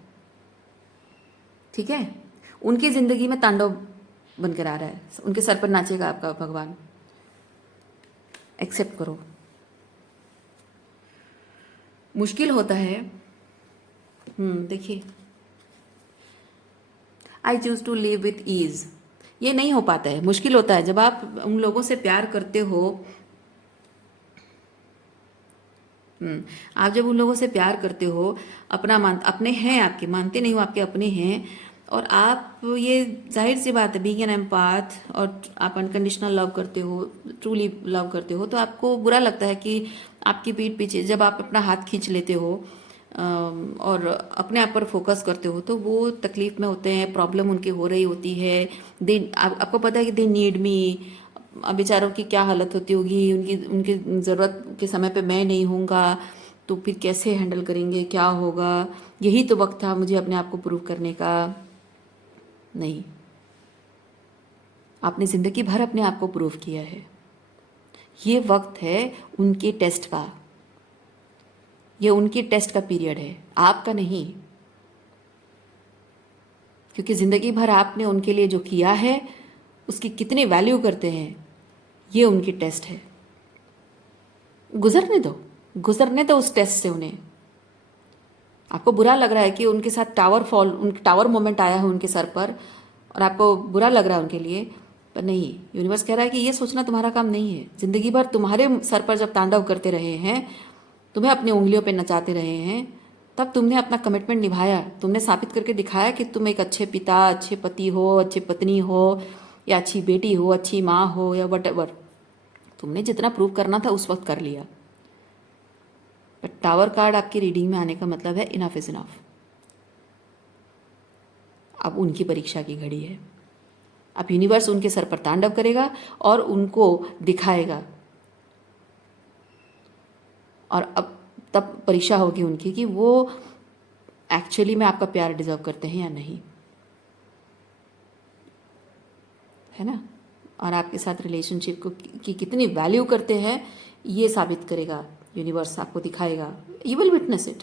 ठीक है, उनकी ज़िंदगी में तांडव बनकर आ रहा है, उनके सर पर नाचेगा आपका भगवान। एक्सेप्ट करो। मुश्किल होता है, देखिए, I choose to live with ease, ये नहीं हो पाता है, मुश्किल होता है। जब आप उन लोगों से प्यार करते हो, आप जब उन लोगों से प्यार करते हो, अपने हैं, आपके मानते नहीं हो, आपके अपने हैं, और आप, ये जाहिर सी बात है, बीइंग एन एम्पैथ, और आप अनकंडीशनल लव करते हो, ट्रूली लव करते हो, तो आपको बुरा लगता है कि आपकी पीठ पीछे जब आप अपना हाथ खींच लेते हो और अपने आप पर फोकस करते हो, तो वो तकलीफ में होते हैं, प्रॉब्लम उनकी हो रही होती है। आपको पता है कि दे नीड मी। अब बेचारों की क्या हालत होती होगी, उनकी उनकी ज़रूरत के समय पे मैं नहीं हूँगा, तो फिर कैसे हैंडल करेंगे, क्या होगा। यही तो वक्त था मुझे अपने आप को प्रूव करने का। नहीं, आपने ज़िंदगी भर अपने आप को प्रूव किया है। ये वक्त है उनके टेस्ट का, ये उनके टेस्ट का पीरियड है, आपका नहीं। क्योंकि ज़िंदगी भर आपने उनके लिए जो किया है, उसकी कितनी वैल्यू करते हैं, ये उनकी टेस्ट है। गुजरने दो उस टेस्ट से उन्हें। आपको बुरा लग रहा है कि उनके साथ टावर मोमेंट आया है उनके सर पर, और आपको बुरा लग रहा है उनके लिए, पर नहीं, यूनिवर्स कह रहा है कि ये सोचना तुम्हारा काम नहीं है। जिंदगी भर तुम्हारे सर पर जब तांडव करते रहे हैं, तुम्हें अपनी उंगलियों पे नचाते रहे हैं, तब तुमने अपना कमिटमेंट निभाया, तुमने साबित करके दिखाया कि तुम एक अच्छे पिता, अच्छे पति हो, अच्छी पत्नी हो, या अच्छी बेटी हो, अच्छी माँ हो, या वट। तुमने जितना प्रूव करना था उस वक्त कर लिया। बट टावर कार्ड आपकी रीडिंग में आने का मतलब है इनफ इज इनफ। अब उनकी परीक्षा की घड़ी है। अब यूनिवर्स उनके सर पर तांडव करेगा और उनको दिखाएगा, और अब तब परीक्षा होगी उनकी कि वो एक्चुअली में आपका प्यार डिजर्व करते हैं या नहीं, है ना। और आपके साथ रिलेशनशिप को की कितनी वैल्यू करते हैं ये साबित करेगा यूनिवर्स, आपको दिखाएगा। You will witness it.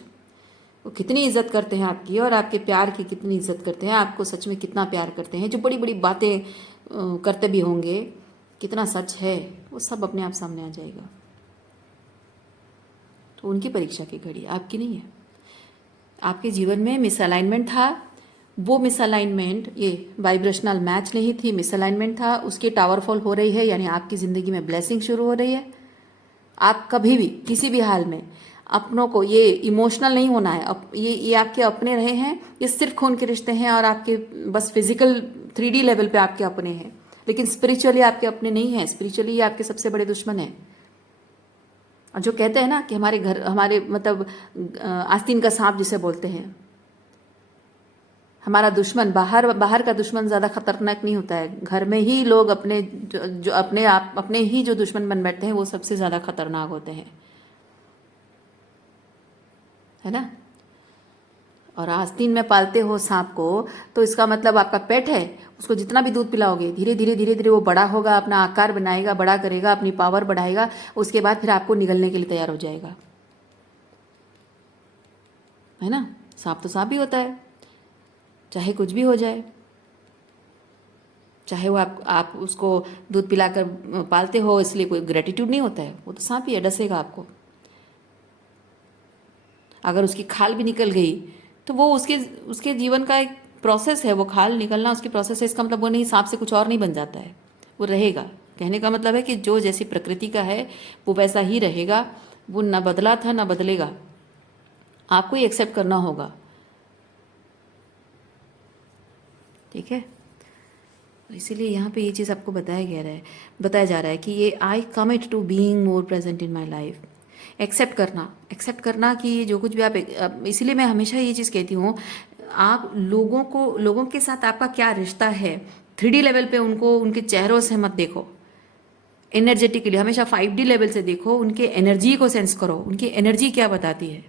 वो कितनी इज्जत करते हैं आपकी, और आपके प्यार की कितनी इज्जत करते हैं, आपको सच में कितना प्यार करते हैं। जो बड़ी बड़ी बातें करते भी होंगे, कितना सच है वो सब अपने आप सामने आ जाएगा। तो उनकी परीक्षा की घड़ी, आपकी नहीं है। आपके जीवन में मिसअलाइनमेंट था, वो मिसअलाइनमेंट ये वाइब्रेशनल मैच नहीं थी, मिसअलाइनमेंट था, उसकी टावरफॉल हो रही है, यानी आपकी ज़िंदगी में ब्लेसिंग शुरू हो रही है। आप कभी भी किसी भी हाल में अपनों को, ये इमोशनल नहीं होना है, ये आपके अपने रहे हैं, ये सिर्फ खून के रिश्ते हैं, और आपके बस फिजिकल 3D लेवल पे आपके अपने हैं, लेकिन स्पिरिचुअली आपके अपने नहीं हैं। स्पिरिचुअली ये आपके सबसे बड़े दुश्मन हैं। और जो कहते हैं ना कि हमारे घर, हमारे मतलब आस्तीन का सांप जिसे बोलते हैं, हमारा दुश्मन बाहर का दुश्मन ज़्यादा खतरनाक नहीं होता है। घर में ही लोग अपने जो अपने आप अपने ही जो दुश्मन बन बैठते हैं वो सबसे ज़्यादा खतरनाक होते हैं, है ना। और आस्तीन में पालते हो सांप को, तो इसका मतलब आपका पेट है, उसको जितना भी दूध पिलाओगे धीरे धीरे धीरे धीरे वो बड़ा होगा, अपना आकार बनाएगा, बड़ा करेगा, अपनी पावर बढ़ाएगा, उसके बाद फिर आपको निगलने के लिए तैयार हो जाएगा, है ना। सांप तो सांप ही होता है, चाहे कुछ भी हो जाए, चाहे वो आप उसको दूध पिलाकर पालते हो इसलिए कोई ग्रेटिट्यूड नहीं होता है, वो तो सांप ही है, डसेगा आपको। अगर उसकी खाल भी निकल गई तो वो उसके जीवन का एक प्रोसेस है, वो खाल निकलना उसकी प्रोसेस है। इसका मतलब वो नहीं, सांप से कुछ और नहीं बन जाता है, वो रहेगा। कहने का मतलब है कि जो जैसी प्रकृति का है वो वैसा ही रहेगा, वो ना बदला था ना बदलेगा, आपको ही एक्सेप्ट करना होगा, ठीक है। इसीलिए यहाँ पे ये चीज़ आपको बताया जा रहा है कि ये I commit to being more present in my life. Accept करना कि ये जो कुछ भी आप इसीलिए मैं हमेशा ये चीज़ कहती हूँ, आप लोगों के साथ आपका क्या रिश्ता है 3D लेवल पे उनको उनके चेहरों से मत देखो, एनर्जेटिकली हमेशा 5D लेवल से देखो, उनके एनर्जी को सेंस करो, उनकी एनर्जी क्या बताती है।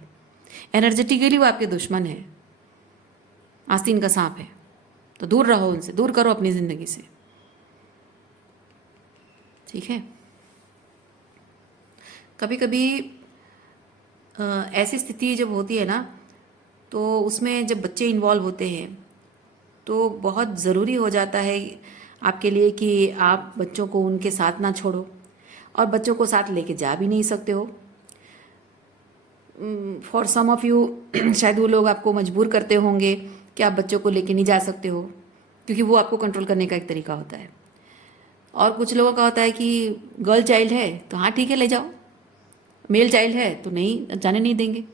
एनर्जेटिकली वो आपके दुश्मन है, आस्तीन का सांप है, तो दूर रहो उनसे, दूर करो अपनी ज़िंदगी से, ठीक है। कभी कभी ऐसी स्थिति जब होती है ना, तो उसमें जब बच्चे इन्वॉल्व होते हैं तो बहुत ज़रूरी हो जाता है आपके लिए कि आप बच्चों को उनके साथ ना छोड़ो, और बच्चों को साथ लेके जा भी नहीं सकते हो। फॉर सम ऑफ यू शायद वो लोग आपको मजबूर करते होंगे कि आप बच्चों को लेके नहीं जा सकते हो, क्योंकि वो आपको कंट्रोल करने का एक तरीका होता है। और कुछ लोगों का होता है कि गर्ल चाइल्ड है तो हाँ ठीक है ले जाओ, मेल चाइल्ड है तो नहीं, जाने नहीं देंगे।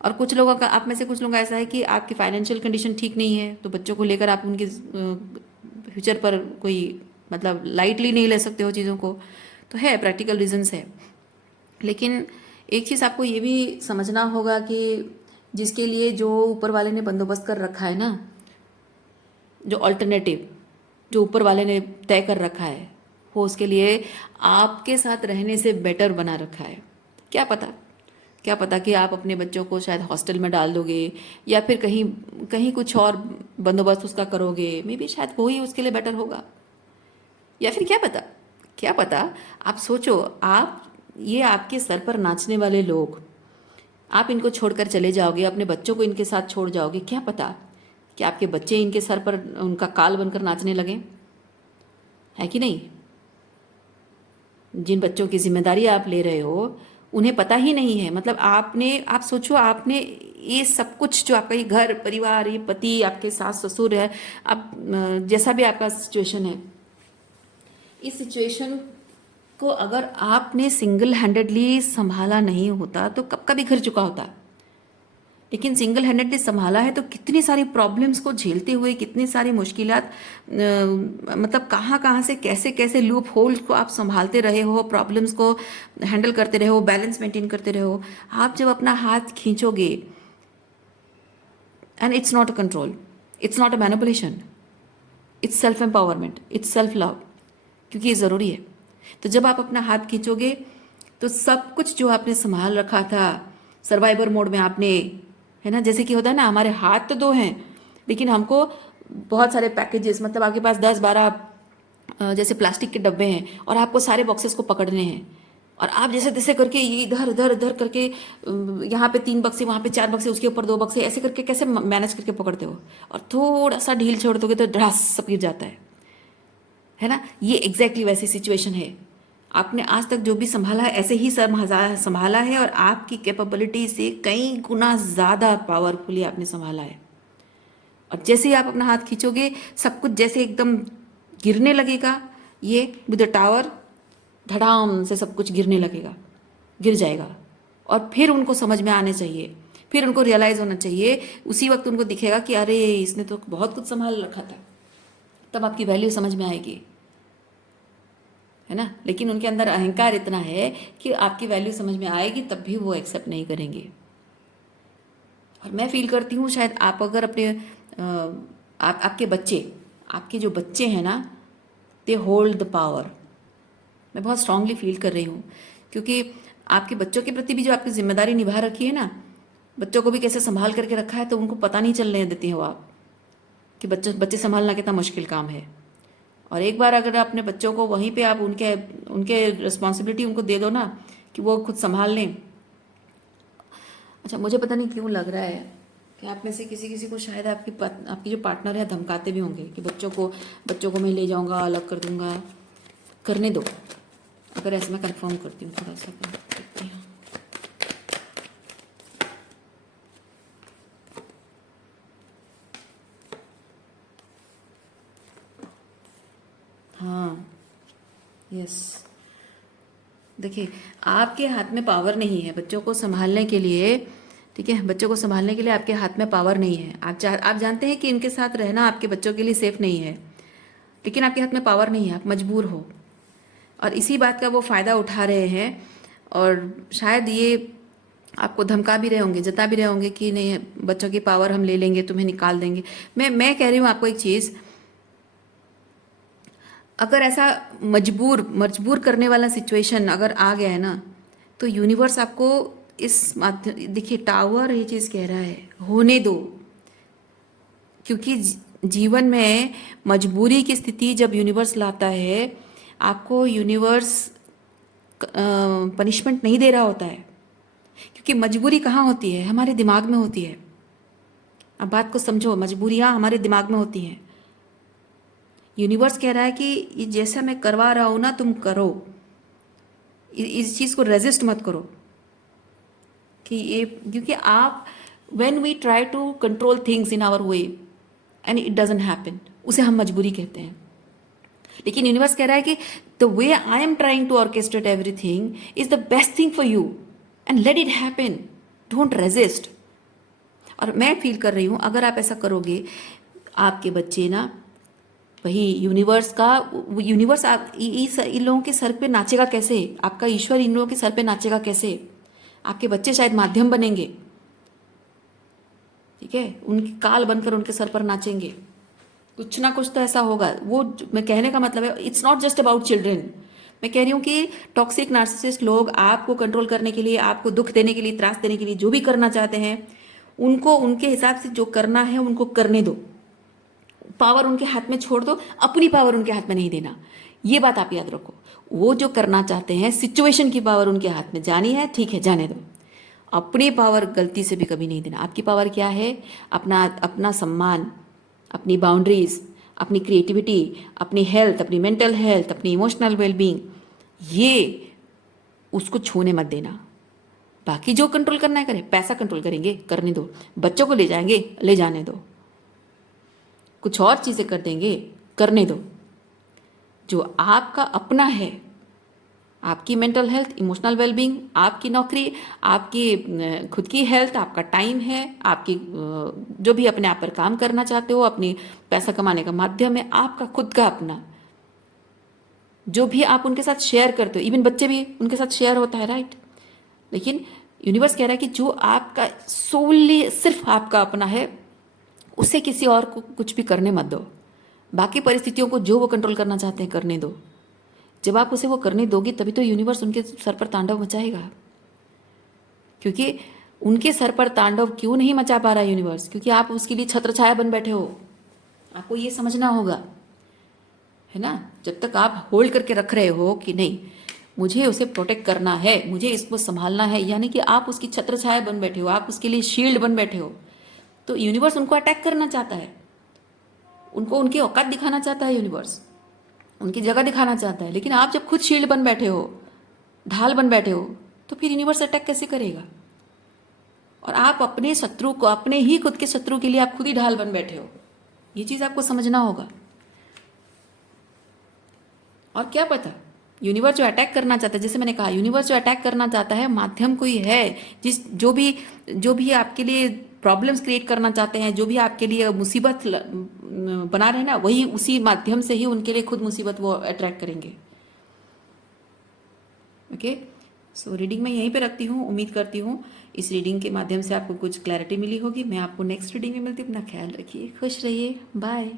और कुछ लोगों का, आप में से कुछ लोगों का ऐसा है कि आपकी फाइनेंशियल कंडीशन ठीक नहीं है, तो बच्चों को लेकर आप उनके फ्यूचर पर कोई मतलब लाइटली नहीं ले सकते हो चीज़ों को, तो है प्रैक्टिकल रीजंस है। लेकिन एक चीज़ आपको ये भी समझना होगा कि जिसके लिए जो ऊपर वाले ने बंदोबस्त कर रखा है ना, जो अल्टरनेटिव जो ऊपर वाले ने तय कर रखा है, वो उसके लिए आपके साथ रहने से बेटर बना रखा है। क्या पता कि आप अपने बच्चों को शायद हॉस्टल में डाल दोगे, या फिर कहीं कुछ और बंदोबस्त उसका करोगे, मे बी शायद वो ही उसके लिए बेटर होगा। या फिर क्या पता आप सोचो, ये आपके सर पर नाचने वाले लोग, आप इनको छोड़कर चले जाओगे, अपने बच्चों को इनके साथ छोड़ जाओगे, क्या पता कि आपके बच्चे इनके सर पर उनका काल बनकर नाचने लगे, है कि नहीं। जिन बच्चों की जिम्मेदारी आप ले रहे हो उन्हें पता ही नहीं है, मतलब आप सोचो, आपने ये सब कुछ जो आपका ये घर परिवार, ये पति, आपके सास ससुर है, आप जैसा भी आपका सिचुएशन है, इस सिचुएशन को अगर आपने सिंगल हैंडेडली संभाला नहीं होता तो कब का बिखर चुका होता। लेकिन सिंगल हैंडेडली संभाला है तो कितनी सारी प्रॉब्लम्स को झेलते हुए कितनी सारी मुश्किलात, मतलब कहाँ कहाँ से कैसे कैसे लूप होल्स को आप संभालते रहे हो, प्रॉब्लम्स को हैंडल करते रहे हो, बैलेंस मेंटेन करते रहे हो। आप जब अपना हाथ खींचोगे, and it's not a control, it's not a manipulation, it's self empowerment, it's self love, क्योंकि ये ज़रूरी है। तो जब आप अपना हाथ खींचोगे तो सब कुछ जो आपने संभाल रखा था सर्वाइवर मोड में आपने, है ना, जैसे कि होता है ना, हमारे हाथ तो दो हैं लेकिन हमको बहुत सारे पैकेजेस, मतलब आपके पास 10-12 जैसे प्लास्टिक के डब्बे हैं और आपको सारे बॉक्सेस को पकड़ने हैं और आप जैसे तैसे करके ये इधर इधर इधर करके यहाँ पे 3 बक्से, वहाँ पे 4 बक्से, उसके ऊपर 2 बक्से, ऐसे करके कैसे मैनेज करके पकड़ते हो। और थोड़ा सा ढील छोड़ दोगे तो ढास सब गिर जाता है ना। ये एग्जैक्टली वैसी सिचुएशन है। आपने आज तक जो भी संभाला है ऐसे ही संभाला है और आपकी कैपेबिलिटी से कई गुना ज़्यादा पावरफुली आपने संभाला है। और जैसे ही आप अपना हाथ खींचोगे सब कुछ जैसे एकदम गिरने लगेगा, ये विद द टावर धड़ाम से सब कुछ गिरने लगेगा, गिर जाएगा। और फिर उनको समझ में आने चाहिए, फिर उनको रियलाइज़ होना चाहिए, उसी वक्त उनको दिखेगा कि अरे इसने तो बहुत कुछ संभाल रखा था। तब आपकी वैल्यू समझ में आएगी, है ना। लेकिन उनके अंदर अहंकार इतना है कि आपकी वैल्यू समझ में आएगी तब भी वो एक्सेप्ट नहीं करेंगे। और मैं फील करती हूँ शायद आप अगर अपने आपके बच्चे, आपके जो बच्चे हैं ना, दे होल्ड द पावर। मैं बहुत स्ट्रांगली फील कर रही हूँ क्योंकि आपके बच्चों के प्रति भी जो आपकी जिम्मेदारी निभा रखी है ना, बच्चों को भी कैसे संभाल करके रखा है, तो उनको पता नहीं चलने देती हो आप कि बच्चे संभालना कितना मुश्किल काम है। और एक बार अगर अपने बच्चों को वहीं पे आप उनके रिस्पॉन्सिबिलिटी उनको दे दो ना कि वो खुद संभाल लें। अच्छा, मुझे पता नहीं क्यों लग रहा है कि आप में से किसी किसी को शायद आपकी जो पार्टनर है धमकाते भी होंगे कि बच्चों को मैं ले जाऊंगा, अलग कर दूंगा। करने दो। अगर ऐसे मैं कंफर्म करती हूँ, थोड़ा सा करती हूँ। हाँ, यस, देखिए आपके हाथ में पावर नहीं है बच्चों को संभालने के लिए, ठीक है। बच्चों को संभालने के लिए आपके हाथ में पावर नहीं है। आप जानते हैं कि इनके साथ रहना आपके बच्चों के लिए सेफ नहीं है, लेकिन आपके हाथ में पावर नहीं है, आप मजबूर हो। और इसी बात का वो फ़ायदा उठा रहे हैं और शायद ये आपको धमका भी रहे होंगे, जता भी रहे होंगे कि नहीं बच्चों की पावर हम ले लेंगे, तुम्हें निकाल देंगे। मैं कह रही हूँ आपको एक चीज़, अगर ऐसा मजबूर करने वाला सिचुएशन अगर आ गया है ना, तो यूनिवर्स आपको इस माध्यम, देखिए टावर ये चीज़ कह रहा है होने दो। क्योंकि जीवन में मजबूरी की स्थिति जब यूनिवर्स लाता है, आपको यूनिवर्स पनिशमेंट नहीं दे रहा होता है, क्योंकि मजबूरी कहाँ होती है, हमारे दिमाग में होती है। अब बात को समझो, मजबूरियाँ हमारे दिमाग में होती हैं। यूनिवर्स कह रहा है कि ये जैसा मैं करवा रहा हूँ ना, तुम करो, इस चीज़ को रेजिस्ट मत करो कि ये, क्योंकि आप when we try to control things in our way and it doesn't happen, उसे हम मजबूरी कहते हैं। लेकिन यूनिवर्स कह रहा है कि the way I am trying to orchestrate everything is the best thing for you and let it happen, don't resist. और मैं फील कर रही हूँ अगर आप ऐसा करोगे, आपके बच्चे ना वही यूनिवर्स आप इन लोगों के सर पे नाचेगा कैसे, आपका ईश्वर इन लोगों के सर पे नाचेगा कैसे। आपके बच्चे शायद माध्यम बनेंगे, ठीक है, उनकी काल बनकर उनके सर पर नाचेंगे। कुछ ना कुछ तो ऐसा होगा। वो मैं कहने का मतलब है, it's not just about children. मैं कह रही हूँ कि टॉक्सिक नार्सिसिस्ट लोग आपको कंट्रोल करने के लिए, आपको दुख देने के लिए, त्रास देने के लिए जो भी करना चाहते हैं, उनको उनके हिसाब से जो करना है उनको करने दो। पावर उनके हाथ में छोड़ दो, अपनी पावर उनके हाथ में नहीं देना। ये बात आप याद रखो। वो जो करना चाहते हैं, सिचुएशन की पावर उनके हाथ में जानी है, ठीक है, जाने दो। अपनी पावर गलती से भी कभी नहीं देना। आपकी पावर क्या है? अपना सम्मान, अपनी बाउंड्रीज, अपनी क्रिएटिविटी, अपनी हेल्थ, अपनी मेंटल हेल्थ, अपनी इमोशनल वेलबींग, ये उसको छूने मत देना। बाकी जो कंट्रोल करना है करें। पैसा कंट्रोल करेंगे, करने दो। बच्चों को ले जाएंगे, ले जाने दो। कुछ और चीज़ें कर देंगे, करने दो। जो आपका अपना है, आपकी मेंटल हेल्थ, इमोशनल वेलबींग, आपकी नौकरी, आपकी खुद की हेल्थ, आपका टाइम है, आपकी जो भी अपने आप पर काम करना चाहते हो, अपनी पैसा कमाने का माध्यम है, आपका खुद का अपना, जो भी आप उनके साथ शेयर करते हो, इवन बच्चे भी उनके साथ शेयर होता है, राइट। लेकिन यूनिवर्स कह रहा है कि जो आपका सोली सिर्फ आपका अपना है, उसे किसी और को कुछ भी करने मत दो। बाकी परिस्थितियों को जो वो कंट्रोल करना चाहते हैं करने दो। जब आप उसे वो करने दोगी तभी तो यूनिवर्स उनके सर पर तांडव मचाएगा। क्योंकि उनके सर पर तांडव क्यों नहीं मचा पा रहा है यूनिवर्स? क्योंकि आप उसके लिए छत्र छाया बन बैठे हो। आपको ये समझना होगा, है ना। जब तक आप होल्ड करके रख रहे हो कि नहीं, मुझे उसे प्रोटेक्ट करना है, मुझे इसको संभालना है, यानी कि आप उसकी छत्र छाया बन बैठे हो, आप उसके लिए शील्ड बन बैठे हो, तो यूनिवर्स उनको अटैक करना चाहता है, उनको उनकी औकात दिखाना चाहता है, यूनिवर्स उनकी जगह दिखाना चाहता है। लेकिन आप जब खुद शील्ड बन बैठे हो, ढाल बन बैठे हो, तो फिर यूनिवर्स अटैक कैसे करेगा? और आप अपने शत्रु को, अपने ही खुद के शत्रु के लिए आप खुद ही ढाल बन बैठे हो। ये चीज आपको समझना होगा। और क्या पता यूनिवर्स जो अटैक करना चाहता है, जैसे मैंने कहा, यूनिवर्स जो अटैक करना चाहता है माध्यम कोई है, जो भी आपके लिए प्रॉब्लम्स क्रिएट करना चाहते हैं, जो भी आपके लिए मुसीबत बना रहे हैं ना, वही उसी माध्यम से ही उनके लिए खुद मुसीबत वो अट्रैक्ट करेंगे। ओके, सो रीडिंग मैं यहीं पे रखती हूँ। उम्मीद करती हूँ इस रीडिंग के माध्यम से आपको कुछ क्लैरिटी मिली होगी। मैं आपको नेक्स्ट रीडिंग में मिलती हूँ। अपना ख्याल रखिए, खुश रहिए, बाय।